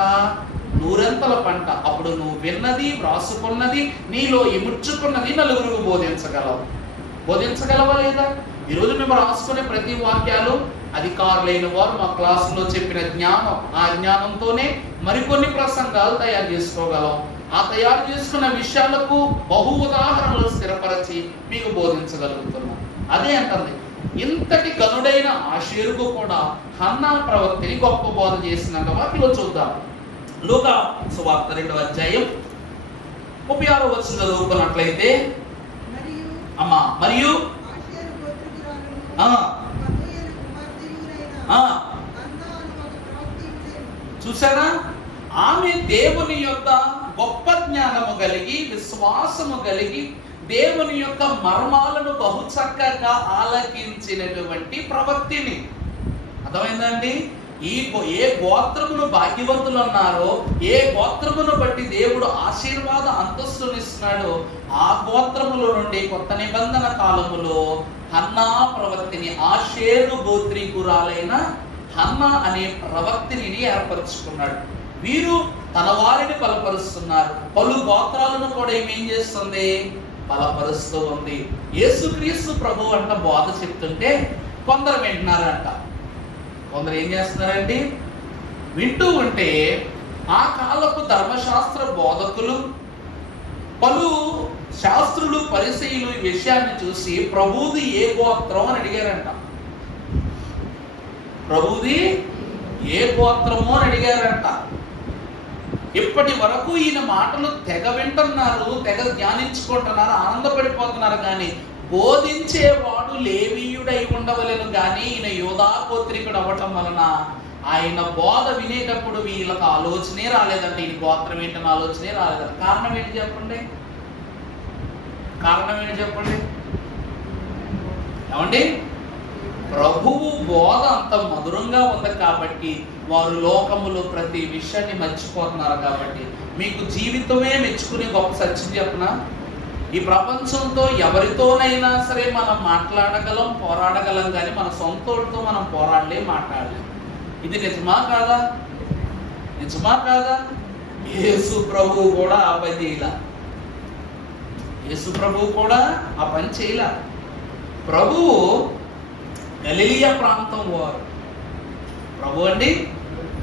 100 పంట. అప్పుడు నువ్వు విన్నది, రాసుకున్నది, నీలో ఇముడ్చుకున్నది నలుగురికి బోధించగలవా లేదా? ఈరోజు మేము రాసుకునే ప్రతి వాక్యాలు అధికారులైన వారు మా క్లాసులో చెప్పిన జ్ఞానం, ఆ జ్ఞానంతోనే మరికొన్ని ప్రసంగాలు తయారు చేసుకోగలం. ఆ తయారు చేసుకున్న విషయాలకు బహు ఉదాహరణలు స్థిరపరచి మీకు బోధించగలుగుతున్నాం. అదే అంటుంది, ఇంతటి గనుడైన ఆషేరుకు కూడా హన్నా ప్రవక్తిని గొప్ప బోధ చేసినంత వాటిలో చూద్దాం. లూకా సువార్త 2వ అధ్యాయం 36వ వచనం చదువుకున్నట్లయితే, మరియు చూసారా, ఆమె దేవుని యొక్క గొప్ప జ్ఞానము కలిగి, విశ్వాసము కలిగి, దేవుని యొక్క మర్మాలను బహు చక్కగా ఆలకించినటువంటి ప్రవక్తిని. అర్థమైందండి? ఏ గోత్రమును భాగ్యవంతులు అన్నారో, ఏ గోత్రమును బట్టి దేవుడు ఆశీర్వాద అంతస్తునిస్తున్నాడో, ఆ గోత్రముల నుండి కొత్త నిబంధన కాలములో హన్నా ప్రవక్తిని, ఆషేరు గోత్రీకురాలైన హన్నా అనే ప్రవక్తిని ఏర్పరచుకున్నాడు. వీరు తన వారిని బలపరుస్తున్నారు. పలు గోత్రాలను కూడా ఏమేం చేస్తుంది? బలపరుస్తూ ఉంది. యేసుక్రీస్తు ప్రభు అంట బోధ చెప్తుంటే కొందరు వింటున్నారంట. కొందరు ఏం చేస్తున్నారండి? వింటూ ఉంటే ఆ కాలపు ధర్మశాస్త్ర బోధకులు, పలు శాస్త్రులు, పరిసయ్యులు ఈ విషయాన్ని చూసి ప్రభువుది ఏ గోత్రం అని అడిగారంట. ప్రభువుది ఏ గోత్రము అని అడిగారంట. ఇప్పటి వరకు ఈయన మాటలు తెగ వింటున్నారు, తెగ ధ్యానించుకుంటున్నారు, ఆనందపడిపోతున్నారు. కానీ బోధించేవాడు లేవీయుడై ఉండవలెను కానీ ఈయన యూదా గోత్రికుడు అవ్వటం వలన ఆయన బోధ వినేటప్పుడు వీళ్ళకి ఆలోచనే రాలేదంటే, ఈయన గోత్రం ఏంటని ఆలోచనే రాలేదంట. కారణం ఏంటి చెప్పండి? కారణం ఏంటి చెప్పండి? ఏమండి? ప్రభువు బోధ అంత మధురంగా ఉంది కాబట్టి, వారు లోకములో ప్రతి విషయాన్ని మర్చిపోతున్నారు కాబట్టి, మీకు జీవితమే మెచ్చుకునే గొప్ప సత్యం చెప్పనా? ఈ ప్రపంచంతో ఎవరితోనైనా సరే మనం మాట్లాడగలం, పోరాడగలం, కానీ మన సొంతోడితో మనం పోరాడలేం, మాట్లాడలేం. ఇది నిజమా కాదా? నిజమా కాదా? యేసు ప్రభువు కూడా ఆ పని చేయలా. యేసు ప్రభువు కూడా ఆ పని చేయలా. ప్రభువు గలిలియా ప్రాంతం వారు. ప్రభు అండి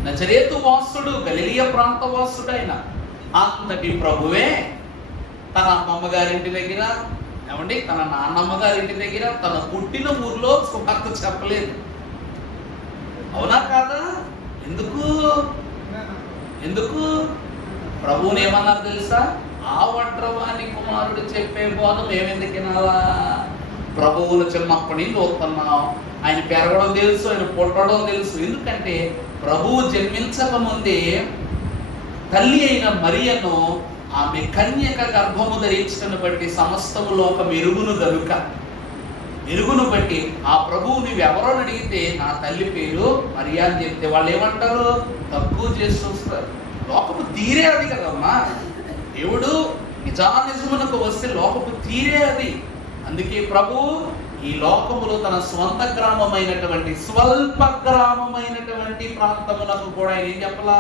నజరేతు వాసుడు, గలిలియా ప్రాంత వాసుడు. ఆయన అంతటి ప్రభువే తన అమ్మమ్మ గారింటి దగ్గర, ఏమండి తన నాన్నమ్మ గారింటి దగ్గర, తన పుట్టిన ఊర్లో సువార్త చెప్పలేదు. అవునా కాదా? ఎందుకు? ఎందుకు? ప్రభువుని ఏమన్నారు తెలుసా? ఆ వడ్రవాణి కుమారుడు చెప్పే బోధ మేమెందుకు వినాలా? ప్రభువును చిన్నప్పటి నుంచి చూస్తున్నాం. ఆయన పెరగడం తెలుసు, ఆయన పుట్టడం తెలుసు. ఎందుకంటే ప్రభువు జన్మించక ముందే తల్లి అయిన మరియను ఆమె కన్యక గర్భము ధరించటను బట్టి సమస్తము లోకం ఎరుగును గనుక, ఎరుగును బట్టి ఆ ప్రభువు నువ్వెవరో అడిగితే నా తల్లి పేరు మరియా అని చెప్తే వాళ్ళు ఏమంటారు? తక్కువ చేసి చూస్తారు. లోకపు తీరే అది కదమ్మా. దేవుడు నిజానిజమునకు వస్తే లోకపు తీరే అది. అందుకే ప్రభు ఈ లోకములో తన స్వంత గ్రామమైనటువంటి, స్వల్ప గ్రామమైనటువంటి ప్రాంతములకు కూడా ఆయన ఏం చెప్పలా?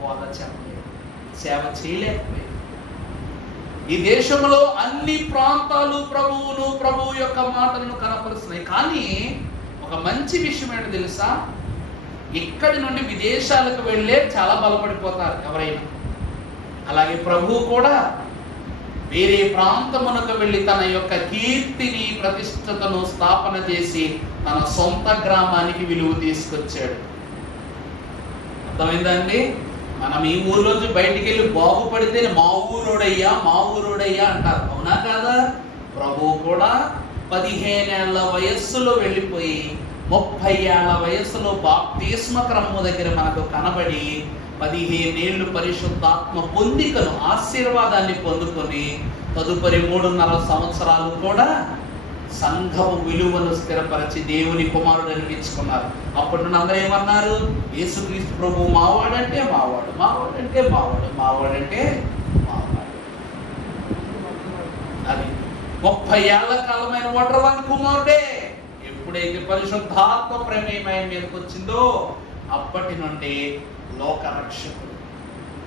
బోధ చెప్పలేదు, సేవ చేయలేకపోయాడు. ఈ దేశంలో అన్ని ప్రాంతాలు ప్రభువును, ప్రభువు యొక్క మాటలను కనపరుస్తున్నాయి. కానీ ఒక మంచి విషయం ఏంటో తెలుసా? ఇక్కడి నుండి విదేశాలకు వెళ్ళే చాలా బలపడిపోతారు ఎవరైనా. అలాగే ప్రభువు కూడా వేరే ప్రాంతమునకు వెళ్ళి తన యొక్క కీర్తిని, ప్రతిష్టతను స్థాపన చేసి తన సొంత గ్రామానికి విలువ తీసుకొచ్చాడు. అర్థమైందండి? మనం ఈ ఊర్లోంచి బయటికి వెళ్ళి బాగుపడితే మా ఊరోడయ్యా, మా ఊరోడయ్యా అంటారు. అవునా కాదా? ప్రభువు కూడా 15 ఏళ్ల వయస్సులో వెళ్ళిపోయి 30 ఏళ్ల వయస్సులో బాప్తిస్మ క్రమము దగ్గర మనకు కనబడి 15 ఏళ్ళు పరిశుద్ధాత్మ పొందికను, ఆశీర్వాదాన్ని పొందుకొని తదుపరి 3.5 సంవత్సరాలు కూడా సంఘము విలువను స్థిరపరిచి దేవుని కుమారుడు అనిపించుకున్నారు. అప్పటి నుండి అందరూ ఏమన్నారు? యేసుక్రీస్తు ప్రభు మావాడంటే మావాడు, మావాడంటే మావాడు, మావాడంటే మావాడు. అది 30 ఏళ్ల కాలమైన వడ్రవాణి కుమారుడే. ఎప్పుడైతే పరిశుద్ధాత్మ ప్రమేయం మీదకి వచ్చిందో అప్పటి నుండి లోక రక్షకుడు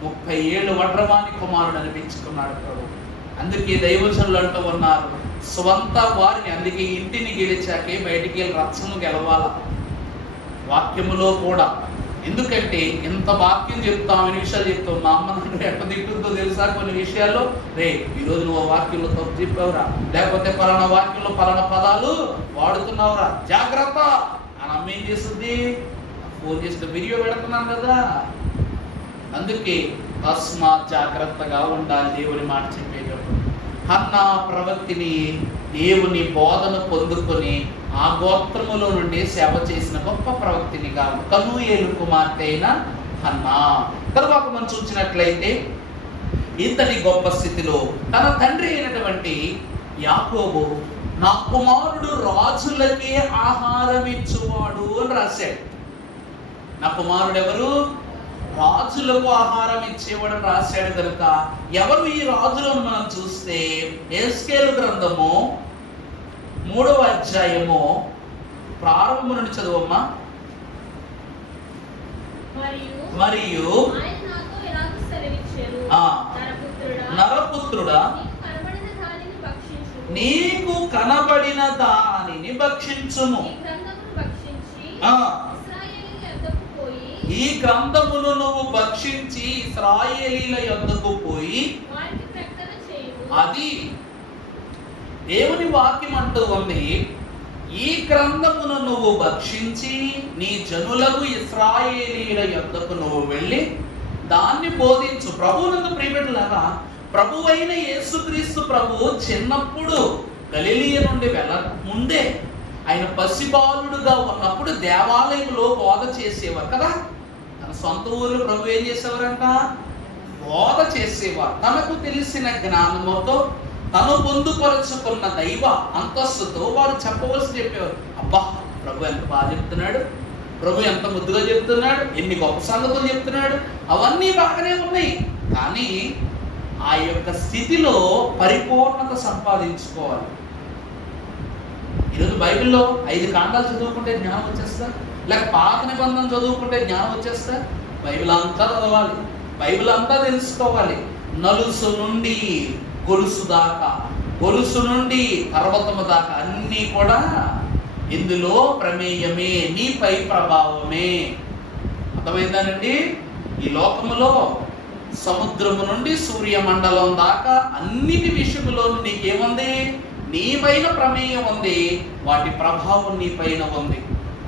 30 ఏళ్ళు వడ్రవాణి కుమారుడు అనిపించుకున్నాడు ప్రభు. అందుకే దైవజనులు అంటూ ఉన్నారు, స్వంత వారిని, అందుకే ఇంటిని గెలిచాకే బయటికి వెళ్ళి రక్షను గెలవాల వాక్యములో కూడా. ఎందుకంటే ఎంత వాక్యం చెప్తాం, అన్ని విషయాలు చెప్తాం. మా అమ్మ నాకు ఎట్ట తింటుందో తెలుసా? కొన్ని విషయాల్లో, రే ఈరోజు నువ్వు వాక్యంలో తప్పు చెప్పావురా, లేకపోతే పలానా వాక్యంలో పలానా పదాలు వాడుతున్నావురా, జాగ్రత్త అని అమ్మ ఏం చేస్తుంది? ఫోన్ చేసిన వీడియో పెడుతున్నాను కదా. అందుకే తస్మాత్ జాగ్రత్తగా ఉండాలి దేవుని మాట చెప్పేటప్పుడు. హన్నా ప్రవక్తిని దేవుని బోధన పొందుకొని ఆ గోత్రములో నుండి సేవ చేసిన గొప్ప ప్రవక్తినిగా కనూయేలు కుమార్తె అయిన హన్నా. తర్వాత మనం చూసినట్లయితే ఇంతటి గొప్ప స్థితిలో తన తండ్రి అయినటువంటి యాకోబు నా కుమారుడు రాజులకే ఆహారం ఇచ్చువాడు అని రాశాడు. నా కుమారుడు ఎవరు? రాజులకు ఆహారం ఇచ్చేవాడు రాశాడు కనుక ఎవరు ఈ రాజులను మనం చూస్తే ఎహెజ్కేలు గ్రంథము 3వ అధ్యాయము ప్రారంభం నుండి చదువమ్మా. మరియు నరపుత్రుడా నీకు కనబడిన దానిని భక్షించుము. ఈ గ్రంథమును నువ్వు భక్షించి ఇశ్రాయేలీల యొద్దకు పోయి అది దేవుని వాక్యం అంటూ ఉంది. ఈ గ్రంథమును నువ్వు భక్షించి నీ జనులకు ఇశ్రాయేలీల యొద్దకు నువ్వు వెళ్ళి దాన్ని బోధించు. ప్రభువునందు ప్రియబిడ్డలారా, ప్రభువైన యేసుక్రీస్తు ప్రభు చిన్నప్పుడు గలిలయ నుండి ముందే ఆయన పసిబాలుడుగా ఉన్నప్పుడు దేవాలయంలో బోధ చేసేవారు కదా. తన సొంత ఊరిలో ప్రభు ఏం చేసేవారంట? బోధ చేసేవారు. తనకు తెలిసిన జ్ఞానముతో తను పొందుపరుచుకున్న దైవ అంతస్తుతో వారు చెప్పవలసి చెప్పేవారు. అబ్బా, ప్రభు ఎంత బాగా చెప్తున్నాడు, ప్రభు ఎంత ముద్దుగా చెప్తున్నాడు, ఎన్ని గొప్ప సంగతులు చెప్తున్నాడు, అవన్నీ బాగానే ఉన్నాయి. కానీ ఆ యొక్క స్థితిలో పరిపూర్ణత సంపాదించుకోవాలి. ఈరోజు బైబిల్లో 5 కాండాలు చదువుకుంటే జ్ఞానం వచ్చేస్తా, లేక పాత నిబంధన చదువుకుంటే జ్ఞానం వచ్చేస్తా? బైబిల్ అంతా చదవాలి, బైబిల్ అంతా తెలుసుకోవాలి. నలుసు నుండి గొలుసు దాకా, గొలుసు నుండి పర్వతము దాకా అన్నీ కూడా ఇందులో ప్రమేయమే, నీపై ప్రభావమే. అర్థమైందానండి? ఈ లోకములో సముద్రము నుండి సూర్యమండలం దాకా అన్నిటి విషయంలోనూ నీకేముంది? నీ పైన ప్రమేయం ఉంది, వాటి ప్రభావం నీ పైన ఉంది.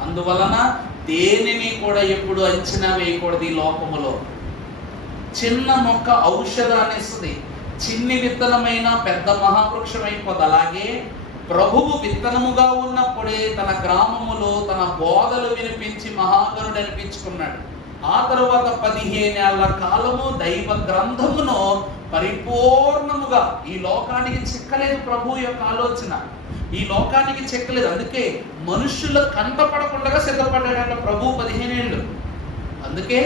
అందువలన దేనిని కూడా ఎప్పుడు అంచనా వేయకూడదు. ఈ లోకములో చిన్న మొక్క ఔషధాన్ని ఇస్తుంది, చిన్ని విత్తనమైన పెద్ద మహావృక్షం అయిపోదు. అలాగే ప్రభువు విత్తనముగా ఉన్నప్పుడే తన గ్రామములో తన బోధలు వినిపించి మహాగరుడు అనిపించుకున్నాడు. ఆ తరువాత 15 ఏళ్ల కాలము దైవ గ్రంథమును పరిపూర్ణముగా ఈ లోకానికి చిక్కలేదు. ప్రభు యొక్క ఆలోచన ఈ లోకానికి చెక్కలేదు. అందుకే మనుషుల కంటపడకుండా సిద్ధపడ్డాడంట ప్రభు 15 ఏళ్ళు. అందుకే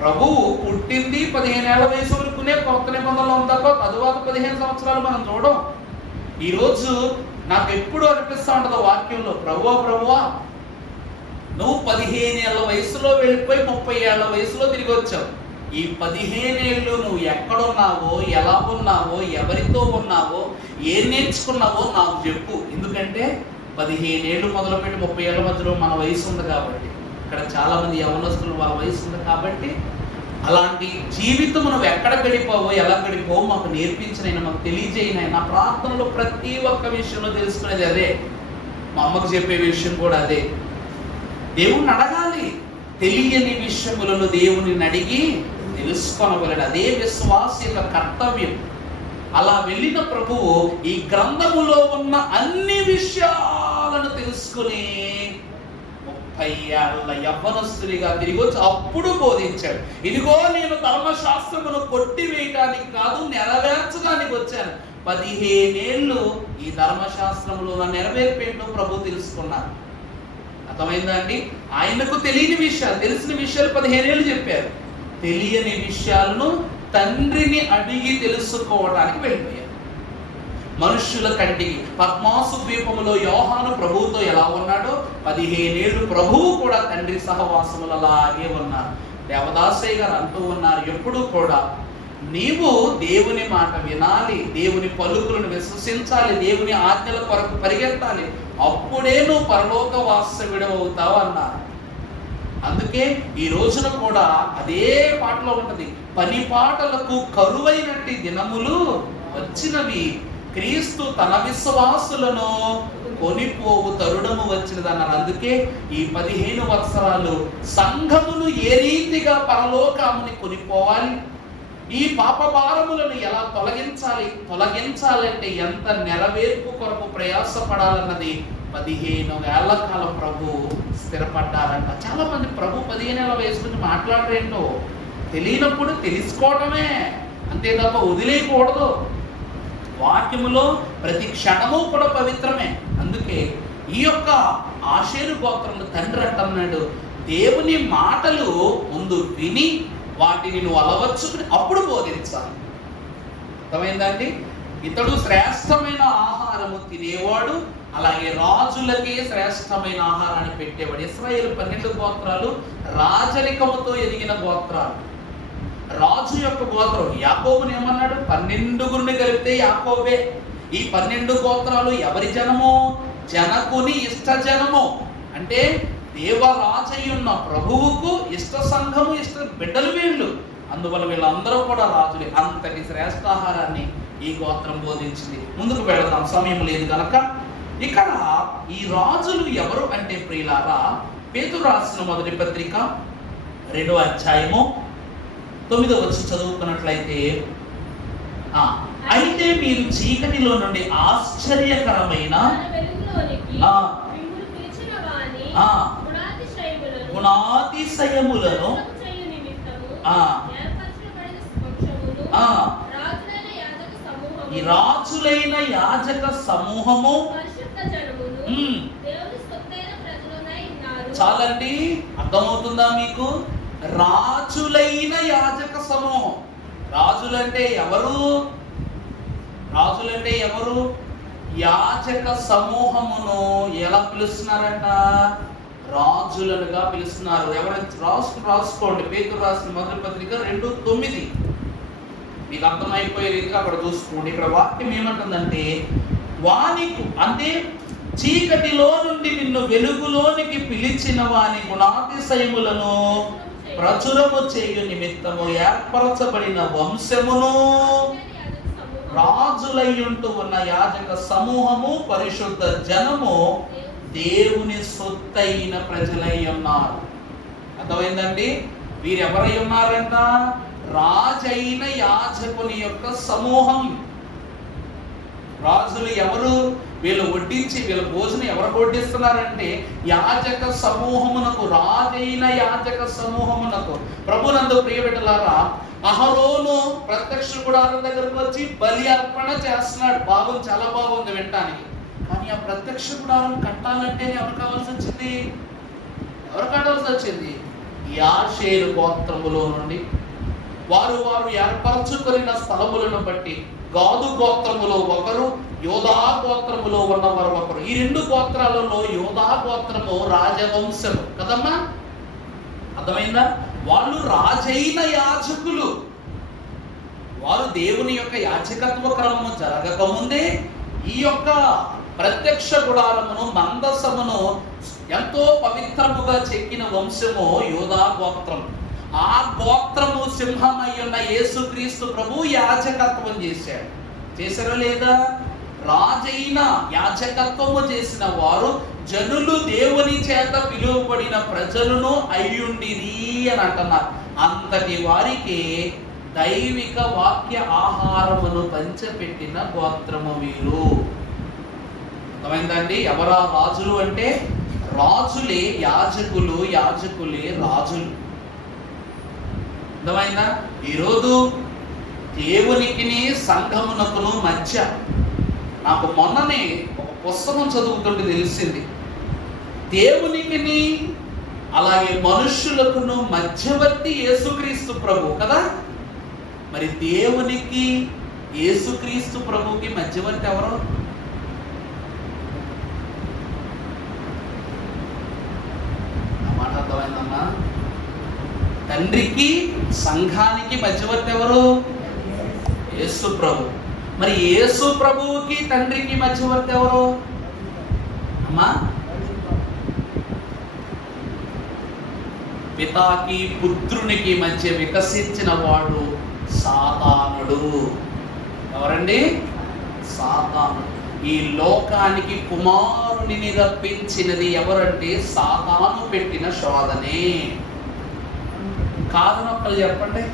ప్రభువు పుట్టింది 15 ఏళ్ల వయసు వరకునే కొత్త నిబంధనలో ఉందాకో, తరువాత 15 సంవత్సరాలు మనం చూడం. ఈరోజు నాకు ఎప్పుడు అనిపిస్తూ ఉంటుందో వాక్యంలో, ప్రభువా నువ్వు 15 ఏళ్ల వయసులో వెళ్ళిపోయి 30 ఏళ్ల వయసులో తిరిగి వచ్చావు. ఈ 15 ఏళ్ళు నువ్వు ఎక్కడున్నావో, ఎలా ఉన్నావో, ఎవరితో ఉన్నావో, ఏం నేర్చుకున్నావో నాకు చెప్పు. ఎందుకంటే 15 ఏళ్ళు మొదలుపెట్టి 30 ఏళ్ల మధ్యలో మన వయసు ఉంది కాబట్టి, ఇక్కడ చాలా మంది యవనస్తులు వాళ్ళ వయసు ఉంది కాబట్టి, అలాంటి జీవితం నువ్వు ఎక్కడ గడిపావో, ఎలా గడిపావో మాకు నేర్పించినైనా, మాకు తెలియజేయనైనా. ప్రార్థనలో ప్రతి ఒక్క విషయంలో తెలుసుకునేది అదే, మా అమ్మకు చెప్పే విషయం కూడా అదే. దేవుణ్ణి అడగాలి, తెలియని విషయములను దేవుని అడిగి తెలుసుకొనగలడు. అదే విశ్వాస యొక్క కర్తవ్యం. అలా వెళ్ళిన ప్రభువు ఈ గ్రంథములో ఉన్న అన్ని విషయాలను తెలుసుకుని 30 ఏళ్ల యవ్వనస్తుడిగా తిరిగి వచ్చి అప్పుడు బోధించాడు. ఇదిగో నేను ధర్మశాస్త్రమును కొట్టివేయటానికి కాదు, నెరవేర్చడానికి వచ్చాను. 15 ఏళ్ళు ఈ ధర్మశాస్త్రములో నెరవేర్పేంటో ప్రభు తెలుసుకున్నారు. అర్థమైందా అండి? ఆయనకు తెలియని విషయాలు, తెలిసిన విషయాలు 15 ఏళ్ళు చెప్పారు. తెలియని విషయాలను తండ్రిని అడిగి తెలుసుకోవడానికి వెళ్ళిపోయారు. మనుష్యుల కంటికి పద్మాసు ద్వీపములో యోహాను ప్రభువుతో ఎలా ఉన్నాడో 15 ఏళ్ళు ప్రభువు కూడా తండ్రి సహవాసములు అలాగే ఉన్నారు. దేవదాసయ్య గారు అంటూ ఉన్నారు, ఎప్పుడు కూడా నీవు దేవుని మాట వినాలి, దేవుని పలుకులను విశ్వసించాలి, దేవుని ఆజ్ఞల కొరకు పరిగెత్తాలి, అప్పుడే నువ్వు పరలోక వాస్తవ్యుడవుతావు అన్నారు. అందుకే ఈ రోజున కూడా అదే పాటలో ఉంటది, పని పాటలకు కరువైనట్టి దినములు వచ్చినవి, క్రీస్తు తన విశ్వాసులను కొనిపోవు తరుణము వచ్చినది అన్నారు. అందుకే ఈ 15 సంవత్సరాలు సంఘమును ఏ రీతిగా పరలోకముని కొనిపోవాలి, ఈ పాప భారములను ఎలా తొలగించాలంటే ఎంత నెరవేర్పు కొరకు ప్రయాసపడాలన్నది 15 ఏళ్ల కాలం ప్రభు స్థిరపడ్డారంట. చాలా మంది ప్రభు 15 ఏళ్ల వయసు గురించి మాట్లాడరేంటో తెలియనప్పుడు తెలుసుకోవటమే, అంతే తప్ప వదిలేయకూడదు. వాక్యములో ప్రతి క్షణము కూడా పవిత్రమే. అందుకే ఈ యొక్క ఆషేరు గోత్రము తండ్రి అంటున్నాడు, దేవుని మాటలు ముందు విని వాటిని నువ్వు అలవర్చుకుని అప్పుడు బోధించాలి. అర్థమైందండి? ఇతడు శ్రేష్టమైన ఆహారము తినేవాడు, అలాగే రాజులకే శ్రేష్టమైన ఆహారాన్ని పెట్టేవాడు. ఇశ్రాయేలు 12 గోత్రాలు రాజరికముతో ఎదిగిన గోత్రాలు. రాజు యొక్క గోత్రం యాకోబుని ఏమన్నాడు? 12 కలిపితే యాకోబే. ఈ 12 గోత్రాలు ఎవరి జనము? జనకుని ఇష్ట జనము. అంటే దేవరాజయ్యున్న ప్రభువుకు ఇష్ట సంఘము, ఇష్ట బిడ్డలు వీళ్ళు. అందువల్ల వీళ్ళందరూ కూడా రాజులే. అంతటి శ్రేష్ఠాహారాన్ని ఈ గోత్రం బోధించింది. ముందుకు వెళదాం, సమయం లేదు కనుక. ఇక్కడ ఈ రాజులు ఎవరు అంటే ప్రియులారా, పేతురు రాసిన మొదటి పత్రిక 2వ అధ్యాయము 9వ వచనం చదువుకున్నట్లయితే, అయితే మీరు చీకటిలో నుండి ఆశ్చర్యకరమైన గుణాతిశయములను ఈ రాజులైన యాజక సమూహము, చాలండి, అర్థమవుతుందా మీకు? రాజులైన యాజక సమూహం. రాజులంటే ఎవరు? రాజులంటే ఎవరు? యాజక సమూహమును ఎలా పిలుస్తున్నారంట? రాజులనుగా పిలుస్తున్నారు. ఎవరైనా రాసుకోండి, పేతురు రాసిన మొదటి పత్రిక 2:9. మీకు అర్థమైపోయే రీతిగా అక్కడ చూసుకోండి. ఇక్కడ వాక్యం ఏమంటుందంటే, వానికి అంటే చీకటిలో నుండి నిన్ను వెలుగులోనికి పిలిచిన వాని గుణాతిశయములను ప్రచురము చేయు నిమిత్తము ఏర్పరచబడిన వంశమును, రాజులయ్యుంటూ ఉన్న యాజక సమూహము, పరిశుద్ధ జనము, దేవుని సొత్తైన ప్రజలై ఉన్నారు. అర్థమైందండి? వీరెవరై ఉన్నారంట? రాజైన యాజకుని యొక్క సమూహం. రాజులు ఎవరు? వీళ్ళు వడ్డించి, వీళ్ళ భోజనం ఎవరికి వడ్డిస్తున్నారంటే యాజక సమూహమునకు, రాజైన యాజక సమూహమునకు. ప్రభునందు ప్రియబిడ్డలారా, అహరోను ప్రత్యక్ష గుడారం దగ్గరకు వచ్చి బలి అర్పణ చేస్తున్నాడు. బాగుంది, చాలా బాగుంది వినటానికి. కానీ ఆ ప్రత్యక్ష గుడారం కట్టాలంటే ఎవరు కావాల్సి వచ్చింది? ఎవరు కట్టాల్సి వచ్చింది? యాషేరు గోత్రములో నుండి వారు ఏర్పరచుకున్న స్థలములను బట్టి గాదు గోత్రములో ఒకరు, యోధా గోత్రములో ఉన్నవారు ఒకరు. ఈ 2 గోత్రాలలో యోధా గోత్రము రాజవంశము కదమ్మా. అర్థమైందా? వాళ్ళు రాజైన యాజకులు. వారు దేవుని యొక్క యాజకత్వ క్రమము జరగక ముందే ఈ యొక్క ప్రత్యక్ష గుడారమును, మందసమును ఎంతో పవిత్రముగా చెక్కిన వంశము యోధా గోత్రం. ఆ గోత్రము సింహమై ఉన్న యేసుక్రీస్తు ప్రభు యాజకత్వం చేశాడు. చేశారా లేదా? రాజైన యాజకత్వము చేసిన వారు జనులు దేవుని చేత పిలువబడిన ప్రజలను అయ్యుండిరి అని అంటున్నారు. అంతటి వారికి దైవిక వాక్య ఆహారమును పంచపెట్టిన గోత్రము వీరు. అర్థమైందండి? ఎవరా రాజులు అంటే? రాజులే యాజకులు, యాజకులే రాజులు. అర్థమైందా? ఈరోజు దేవునికి సంఘమునకును మధ్య నాకు మొన్ననే ఒక పుస్తకం చదువుతుంటే తెలిసింది. దేవునికి అలాగే మనుష్యులకును మధ్యవర్తి యేసుక్రీస్తు ప్రభు కదా. మరి దేవునికి యేసుక్రీస్తు ప్రభుకి మధ్యవర్తి ఎవరు? మాట అర్థమైందమ్మా? తండ్రికి సంఘానికి మధ్యవర్తి ఎవరు? యేసు ప్రభు. మరి యేసు ప్రభువుకి తండ్రికి మధ్యవర్తి ఎవరు అమ్మా? పితాకి పుత్రునికి మధ్య వికసించిన వాడు సాతానుడు. ఎవరండి? సాతాను. ఈ లోకానికి కుమారుని రప్పించినది ఎవరంటే సాతాను పెట్టిన శోధనే. కాదనొక్కలు చెప్పండి,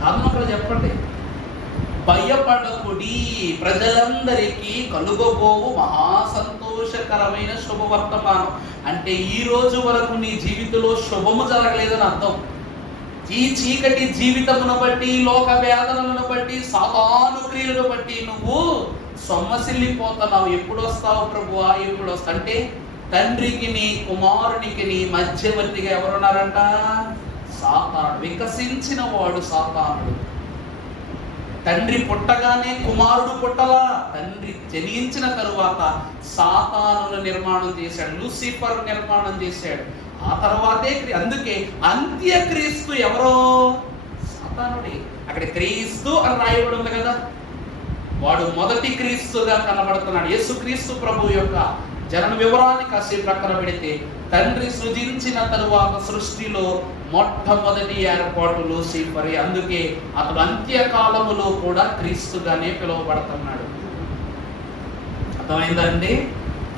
కాదనొక్కలు చెప్పండి. భయపడకుడి, ప్రజలందరికీ కలుగబోవు మహా సంతోషకరమైన శుభవర్తమానం. అంటే ఈ రోజు వరకు నీ జీవితంలో శుభము జరగలేదని అర్థం. ఈ చీకటి జీవితమును బట్టి, లోక వేదనలను బట్టి, సాతాను క్రియలను బట్టి నువ్వు సొమ్మసిల్లిపోతున్నావు. ఎప్పుడు వస్తావు ప్రభువా, ఎప్పుడు వస్తా అంటే తండ్రికి కుమారునికి మధ్యవర్తిగా ఎవరున్నారంట? సాతానుడు. వికసించిన వాడు సాతానుడు. తండ్రి పుట్టగానే కుమారుడు పుట్టలా. తండ్రి జనించిన తరువాత సాతానుల నిర్మాణం చేశాడు, లూసిఫర్ నిర్మాణం చేశాడు. ఆ తర్వాతే అందుకే అంత్యక్రీస్తు ఎవరో? సాతానుడే. అక్కడ క్రీస్తు అని రాయబడి ఉంది కదా, వాడు మొదటి క్రీస్తుగా కనబడుతున్నాడు. యేసుక్రీస్తు ప్రభు యొక్క జనన వివరాన్ని కాసేపు ప్రక్కన పెడితే, తండ్రి సృజించిన తరువాత సృష్టిలో మొట్టమొదటి ఏర్పాటు లూసిఫరే. అందుకే అతడు అంత్యకాలములో కూడా క్రీస్తుగానే పిలువబడుతున్నాడు. అర్థమైందండి?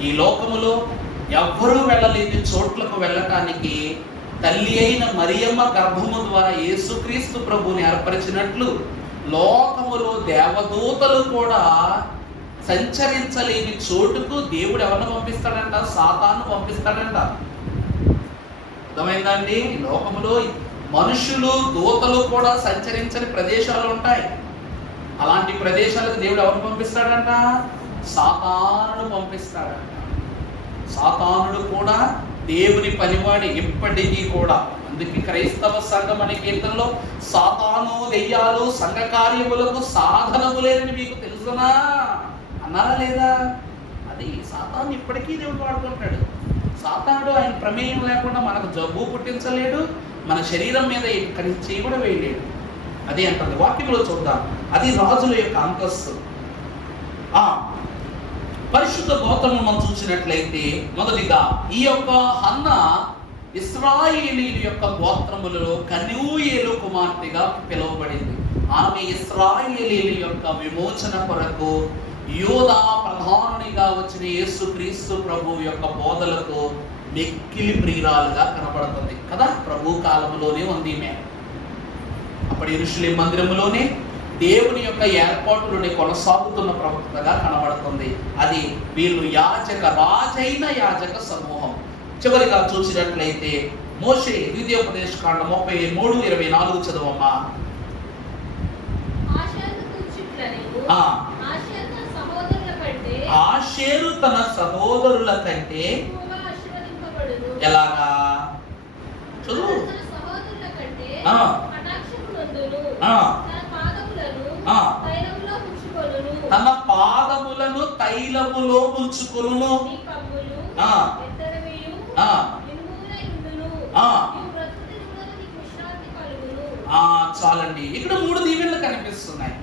ఈ లోకములో ఎవ్వరూ వెళ్ళలేని చోట్లకు వెళ్ళటానికి తల్లి అయిన మరియమ్మ గర్భము ద్వారా యేసుక్రీస్తు ప్రభుని ఏర్పరిచినట్లు లోకములో దేవదూతలు కూడా సంచరించలేని చోటుకు దేవుడు ఎవరిని పంపిస్తాడంట? సాతాను పంపిస్తాడంట. అర్థమైందండి? లోకములో మనుషులు దూతలు కూడా సంచరించని ప్రదేశాలు ఉంటాయి. అలాంటి ప్రదేశాలకు దేవుడు ఎవరిని పంపిస్తాడంట? సాతానుడు పంపిస్తాడంట. సాతానుడు కూడా దేవుని పనివాడి ఇప్పటికీ కూడా. అందుకే క్రైస్తవ సంఘం అనే కీర్తనలో సాతాను దెయ్యాలు సంఘ కార్యములకు సాధనములేనని మీకు తెలుసునా అన్నారా లేదా? అది సాతాను ఇప్పటికీ దేవుడు వాడుకుంటాడు. సాతానుడు ఆయన ప్రమేయం లేకుండా మనకు జబ్బు పుట్టించలేడు, మన శరీరం మీద చేయి కూడా వేయలేడు. అదే అంటుంది వాక్యంలో చూద్దాం. అది రాజుల యొక్క అంతస్తు. పరిశుద్ధ గోత్రము మనం చూసినట్లయితే మొదటిగా ఈ యొక్క హన్న ఇశ్రాయేలీయుల యొక్క గోత్రములలో కనూయేలు కుమార్తెగా పిలువబడింది. ఆమె ఇశ్రాయేలీయుల యొక్క విమోచన కొరకు యూదా ప్రధానిగా వచ్చిన యేసుక్రీస్తు ప్రభు యొక్క బోధలకు మిక్కిలి ప్రియురాలుగా కనబడుతుంది కదా. ప్రభు కాలంలోనే ఉంది ఈమె. అప్పుడు యెరూషలేము మందిరములోనే దేవుని యొక్క ఏర్పాటులోనే కొనసాగుతున్న ప్రవక్తగా కనబడుతుంది. అది వీళ్ళు రాజైన యాజక సమూహం. చివరిగా చూసినట్లయితే మోషే ద్వితీయోపదేశకాండ 33:24 చదవమ్మా. ఆషేరు తన సహోదరుల కంటే ఎలాగా చదువు. తన పాదములను తైలములో ముంచుకొనును. చాలండి. ఇక్కడ 3 దీవెనలు కనిపిస్తున్నాయి.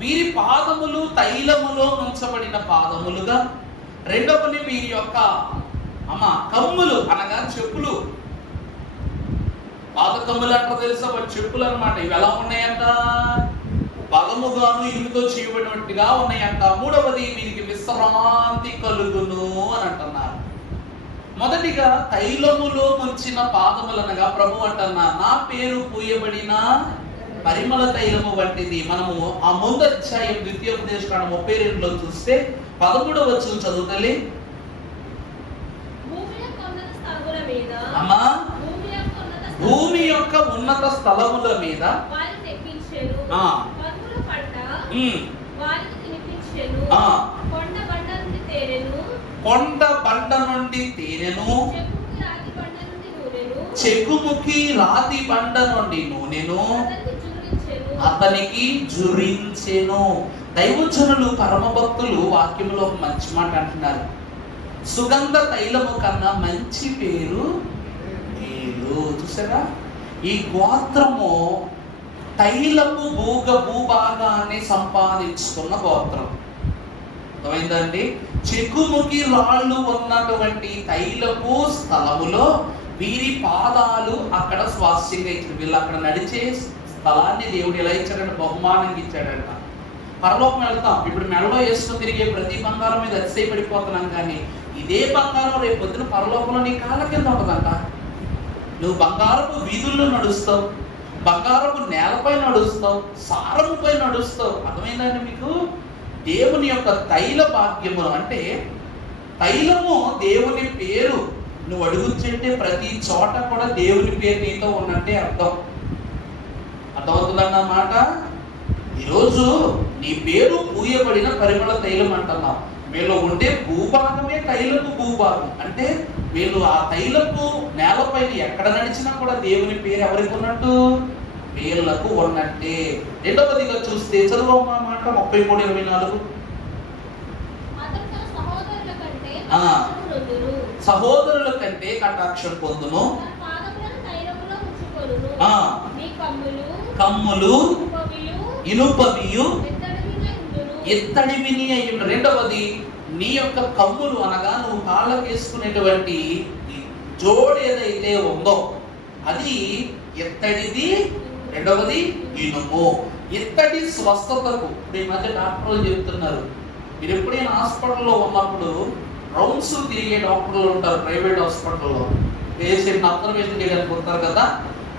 వీరి పాదములు తైలములో ముంచబడిన పాదములుగా, రెండవది వీరి యొక్క కమ్ములు అనగా చెప్పులు. పాద కమ్ములు అంటారు తెలుసా? చెప్పులు అన్నమాట. ఇవి ఎలా ఉన్నాయంట? బలముగాను ఇనుముతో చేయబడినట్టుగా ఉన్నాయంట. మూడవది వీరికి విశ్రాంతి కలుగును అని అంటున్నారు. మొదటిగా తైలములో ముంచిన పాదములనగా ప్రభు అంటున్నారు, నా పేరు పూయబడిన పరిమళ తైలము వంటిది. మనము ఆ ముందు అధ్యాయం ద్వితీయోపదేశకాండ 32లో చూస్తే 13వ వచనం చదువుతలే. అమ్మా, భూమి యొక్క ఉన్నత స్థలముల మీద కొండ బండ నుండి తేనెను, చెక్కుముకి రాతి బండ నుండి నూనెను అతనికి జురించెను. దైవజనులు పరమభక్తులు వాక్యంలో ఒక మంచి మాట అంటున్నారు. సుగంధ తైలము కన్నా మంచి పేరు మేలు. చూసారా? ఈ గోత్రము తైలము భూభాగాన్ని సంపాదించుకున్న గోత్రం. అర్థమైందండి? చెక్కుముకి రాళ్ళు ఉన్నటువంటి తైలపు స్థలములో వీరి పాదాలు అక్కడ స్వాస్యంగా ఇచ్చాడు. వీళ్ళు అక్కడ నడిచే స్థలాన్ని దేవుడు ఎలా ఇచ్చాడంటే బహుమానంగా ఇచ్చాడంట. పరలోకం వెళ్తాం. ఇప్పుడు మెడలో వేసుకుని తిరిగే ప్రతి బంగారం మీద అతిశయపడిపోతున్నాం, కానీ ఇదే బంగారం రేపు పొద్దున పరలోకంలో నీ కాళ్ళ కింద ఉంటుందంట. నువ్వు బంగారపు వీధుల్లో నడుస్తావు, బంగారపు నేలపై నడుస్తావు, సారముపై నడుస్తావు. అర్థమైందండి మీకు? దేవుని యొక్క తైల భాగ్యము అంటే తైలము దేవుని పేరు. నువ్వు అడుగుతుంటే ప్రతి చోట కూడా దేవుని పేరు నీతో ఉన్నట్టే అర్థం. అర్థమవుతుందన్నమాట. ఈరోజు నీ పేరు పూయబడిన పరిమళ తైలం అంటున్నాం. వీళ్ళు ఉండే భూభాగమే తైలపు భూభాగం. అంటే వీళ్ళు ఆ తైలపు నేలపైన ఎక్కడ నడిచినా కూడా దేవుని పేరు ఎవరికి ఉన్నట్టు? వీళ్ళకు ఉన్నట్టే. రెండవదిగా చూస్తే చదువమ్మా మాట 33:24. సహోదరుల కంటే కటాక్షం పొందును, కమ్ములు ఇనుపవియు ఇత్తడివిని అయ్యుండు. రెండవది, నీ యొక్క కమ్ములు అనగా నువ్వు కాళ్ళకు వేసుకునేటువంటి జోడు ఏదైతే ఉందో అది ఇత్తడిది. రెండవది ఇనుము. ఇత్తడి స్వస్థతకు ఈ మధ్య డాక్టర్లు చెప్తున్నారు, మీరు ఎప్పుడైనా హాస్పిటల్లో ఉన్నప్పుడు రౌండ్స్ తిరిగే డాక్టర్లు ఉంటారు ప్రైవేట్ హాస్పిటల్లో, పేషెంట్ అబ్జర్వేషన్ చేయడానికి వస్తారు కదా,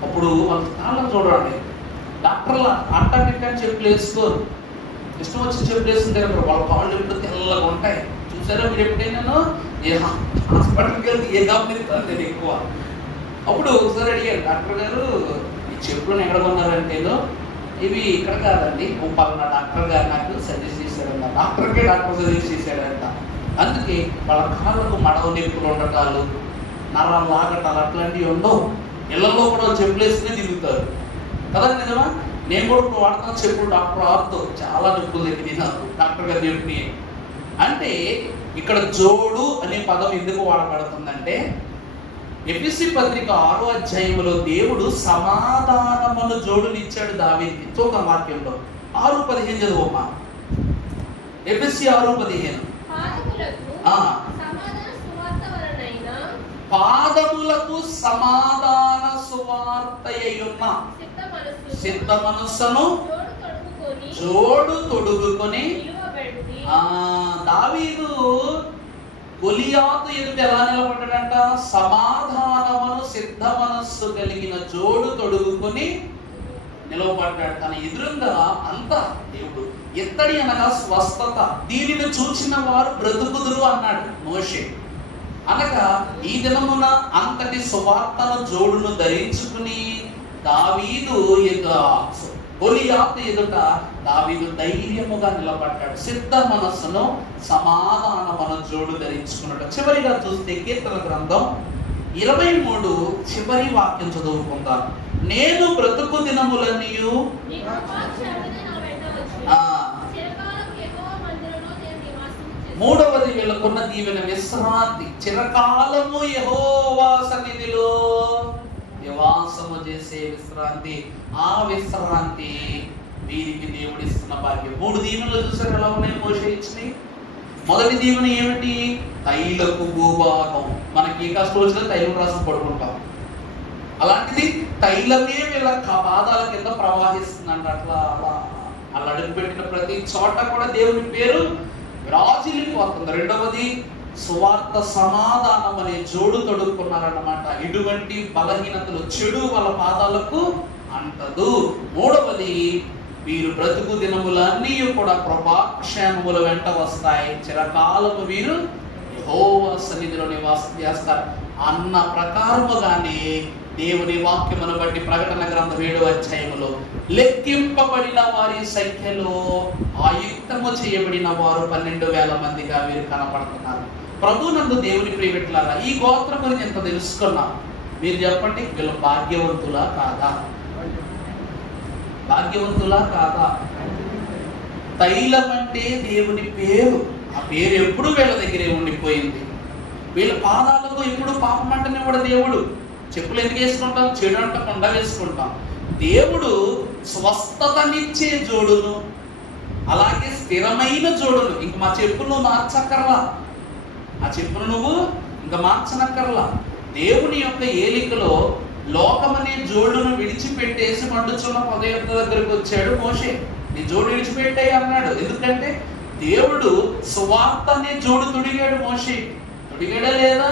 అప్పుడు వాళ్ళ కాళ్ళకు చూడండి. డాక్టర్లు అంటానికి చెప్పులు వేసుకోరు, ఇష్టం వచ్చి చెప్పులు వేసుకుంటారు. వాళ్ళ కాళ్ళు ఎప్పుడు తెల్లగా ఉంటాయి. చూసారా మీరు ఎప్పుడైనా? ఏ హాస్పిటల్కి వెళ్తే ఏ గమనిస్తాను నేను ఎక్కువ. అప్పుడు ఒకసారి అడిగారు, డాక్టర్ గారు ఈ చెప్పులను ఎక్కడ కొన్నారంటే, ఇవి ఇక్కడ కాదండి, పలానా డాక్టర్ గారు నాకు సజెస్ట్ చేశారంట. డాక్టర్ సజెస్ట్ చేశారంట. అందుకే వాళ్ళ కాళ్ళకు మడవ నొప్పులు ఉండటాలు, నరం లాగటాలు అట్లాంటివి ఉండవు. ఇళ్లలో కూడా చెప్పులు వేసుకునే తిరుగుతారు కదా, నిజమా? నేను కూడా ఇప్పుడు వాడతాను చెప్పులు. డాక్టర్ ఆర్తో చాలా నొప్పులు తగ్గింది నాకు, డాక్టర్ గారు చెప్పి. అంటే ఇక్కడ జోడు అనే పదం ఎందుకు వాడబడుతుందంటే, ఎఫెసీ పత్రిక 6వ అధ్యాయంలో దేవుడు సమాధానమును జోడునిచ్చాడు దావీదుకి. చూద్దాం వాక్యంలో 6:15 చదువమ్మా. ఎఫెసీ 6:15. పాదములకు సమాధాన సువార్తయ్యున్న సిద్ధ మనస్సును జోడు తొడుగుకొని. దావీదు గొలియాతు ఎదుట ఎలా నిలబడ్డాడంట? సమాధానమును సిద్ధ మనస్సు కలిగిన జోడు తొడుగుకొని నిలవబడ్డాడు. తన ఎదురుగా అంతా దేవుడు. ఇత్తడి అనగా స్వస్థత, దీనిని చూచిన వారు బ్రతుకుదురు అన్నాడు మోషే. అనగా ఈ దినమున అంతటి సువార్తను జోడును ధరించుకుని దావీదు గొలియాతు ఎదుట దావీదు ధైర్యముగా నిలబడ్డాడు. సిద్ధ మనస్సును సమాధానమును జోడు ధరించుకున్నాడు. చివరిగా చూస్తే కీర్తన గ్రంథం 23 చివరి వాక్యం చదువుకుందాం. నేను బ్రతుకు దినములన్నీయు మూడవది వీళ్ళకున్న దీవెన విశ్రాంతి. చిరకాలము యెహోవా సన్నిధిలో నివాసము చేసే విశ్రాంతి. ఆ విశ్రాంతి వీరికి దేవుడిస్తున్న భాగ్యం. 3 దీవెనలు చూసారు ఎలా ఉన్నాయి మోషే ఇచ్చినాయి. మొదటి దీవెన ఏమిటి? తైలపు భూభాగం. మనకి ఏ కష్టం వచ్చినా తైలం రాసం పడుకుంటాం. అలాంటిది తైలమే వీళ్ళ పాదాల కింద ప్రవహిస్తుందంట. అట్లా అలా అడుగు పెట్టిన ప్రతి చోట కూడా దేవుని పేరు రాజిల్లిపోతుంది. రెండవది సువార్త సమాధానం అనే జోడు తొడుక్కున్నారన్నమాట. ఇటువంటి బలహీనతలు చెడు వాళ్ళ పాదాలకు అంటదు. మూడవది, వీరు బ్రతుకు దినములన్నీ కూడా కృపాక్షేమముల వెంట వస్తాయి. చిరకాలము వీరు యెహోవా సన్నిధిలో నివాసం చేస్తారు అన్న ప్రకారముగానే దేవుని వాక్యమును బట్టి ప్రకటన గ్రంథం 7వ అధ్యాయములో లెక్కింపబడిన వారి సంఖ్యలో ఆయుక్తము చేయబడిన వారు 12,000 మందిగా వీరు కనపడుతున్నారు. ప్రభునందు దేవుని ప్రియమిత్రులారా, ఈ గోత్రం గురించి ఎంత తెలుసుకున్నాం? మీరు చెప్పండి, వీళ్ళు భాగ్యవంతులా కాదా? భాగ్యవంతులా కాదా? తైలం అంటే దేవుని పేరు. ఆ పేరు ఎప్పుడు వీళ్ళ దగ్గరే ఉండిపోయింది. వీళ్ళ పాదాలకు ఎప్పుడు పాపం అంటనే కూడా దేవుడు. చెప్పులు ఎందుకు వేసుకుంటాం? చెడు అంటకుండా వేసుకుంటాం. దేవుడు స్వస్థతనిచ్చే జోడును, అలాగే స్థిరమైన జోడును. ఇంక మా చెప్పులు నువ్వు మార్చక్కర్లా, ఆ చెప్పును నువ్వు ఇంకా మార్చనక్కర్లా. దేవుని యొక్క ఏలికలో లోకమనే జోడును విడిచిపెట్టేసి మండుచున్న పదయుద్ధ దగ్గరకు వచ్చాడు మోషే. నీ జోడు విడిచిపెట్టాయి అన్నాడు. ఎందుకంటే దేవుడు సువార్త అనే జోడు తొడిగాడు మోషే. తొడిగాడా లేదా?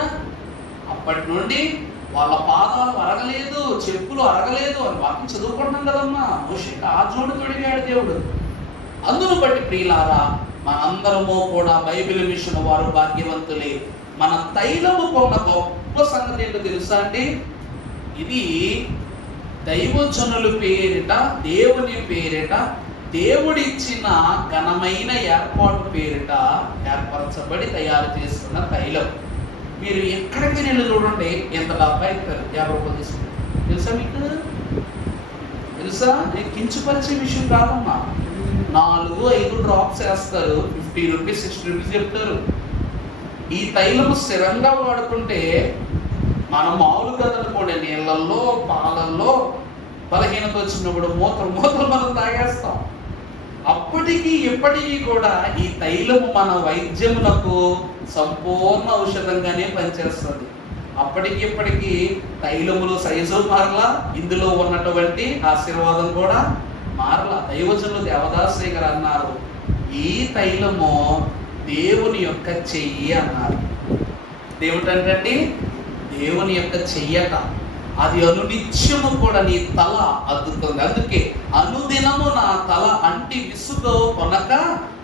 అప్పటి నుండి వాళ్ళ పాదాలు అరగలేదు, చెప్పులు అరగలేదు అని వాక్యం చదువుకుంటున్నాం కదమ్మా. మోషేకి ఆ జోడు తొడిగాడు దేవుడు. అందును బట్టి ప్రియులారా, మనందరము కూడా బైబిల్ మిషన్ వారు భాగ్యవంతులే. మన తైలము కొన్న గొప్ప సంగతి ఏంటో తెలుసా అండి? ఇది దైవజనుల పేరిట, దేవుని పేరిట, దేవుడిచ్చిన ఘనమైన ఏర్పాటు పేరిట ఏర్పరచబడి తయారు చేస్తున్న తైలం. మీరు ఎక్కడికి వెళ్ళి చూడండి, ఎంత డబ్బా ఇస్తారు, 50 రూపాయలు తీసుకుంటారు. తెలుసా మీకు? తెలుసా? నేను కించుపరిచే విషయం కాదమ్మా. 4-5 డ్రాప్స్ వేస్తారు, 50 రూపీస్ 60 రూపీస్ చెప్తారు. ఈ తైలము స్థిరంగా వాడుకుంటే మనం మామూలు కదనుకోండి, నీళ్ళల్లో పాలల్లో బలహీనత వచ్చినప్పుడు మూత్రం మనం తాగేస్తాం. అప్పటికి ఇప్పటికీ కూడా ఈ తైలము మన వైద్యమునకు సంపూర్ణ ఔషధంగానే పనిచేస్తుంది. అప్పటికి ఇప్పటికీ తైలములు సైజు మారలా, ఇందులో ఉన్నటువంటి ఆశీర్వాదం కూడా మారలా. దైవజనులు దేవదాసయ్య గారు అన్నారు, ఈ తైలము దేవుని యొక్క చెయ్యి అన్నారు. దేవుడంటే దేవుని యొక్క చెయ్యట. అది అనునిత్యము కూడా నీ తల అద్దుతుంది. అందుకే అనుదినము నా తల అంటి విసుగో కొనక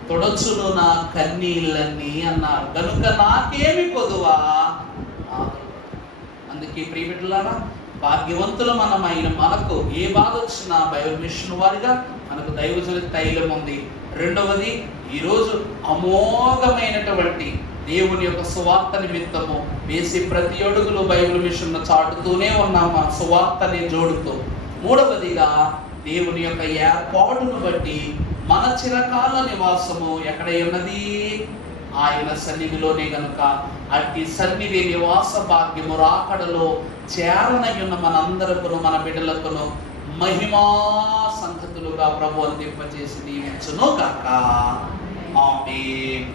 తొడచును నా కన్నీళ్ళని అన్నారు. కనుక నాకేమి కొదువా. అందుకే ప్రియబిడ్డలారా, భాగ్యవంతులు మనమైన మనకు ఏ బాధ వచ్చినా బైబిల్ మిషన్ వారిగా మనకు దైవజనుల తైలం ఉంది. రెండవది, ఈరోజు అమోఘమైనటువంటి దేవుని యొక్క సువార్త నిమిత్తము వేసి ప్రతి అడుగులు బైబిల్ మిషన్ చాటుతూనే ఉన్నాము ఆ సువార్తని జోడుతూ. మూడవదిగా, దేవుని యొక్క ఏర్పాటును బట్టి మన చిరకాల నివాసము ఎక్కడ ఉన్నది? ఆయన సన్నిధిలోనే. గనుక అట్టి సన్నిధి నివాస భాగ్యము రాకడలో చేరనయున్న మనందరకును మన బిడ్డలకును మహిమా సంగతులుగా ప్రభు అందింపజేసి దీవించును గాక. ఆమేన్.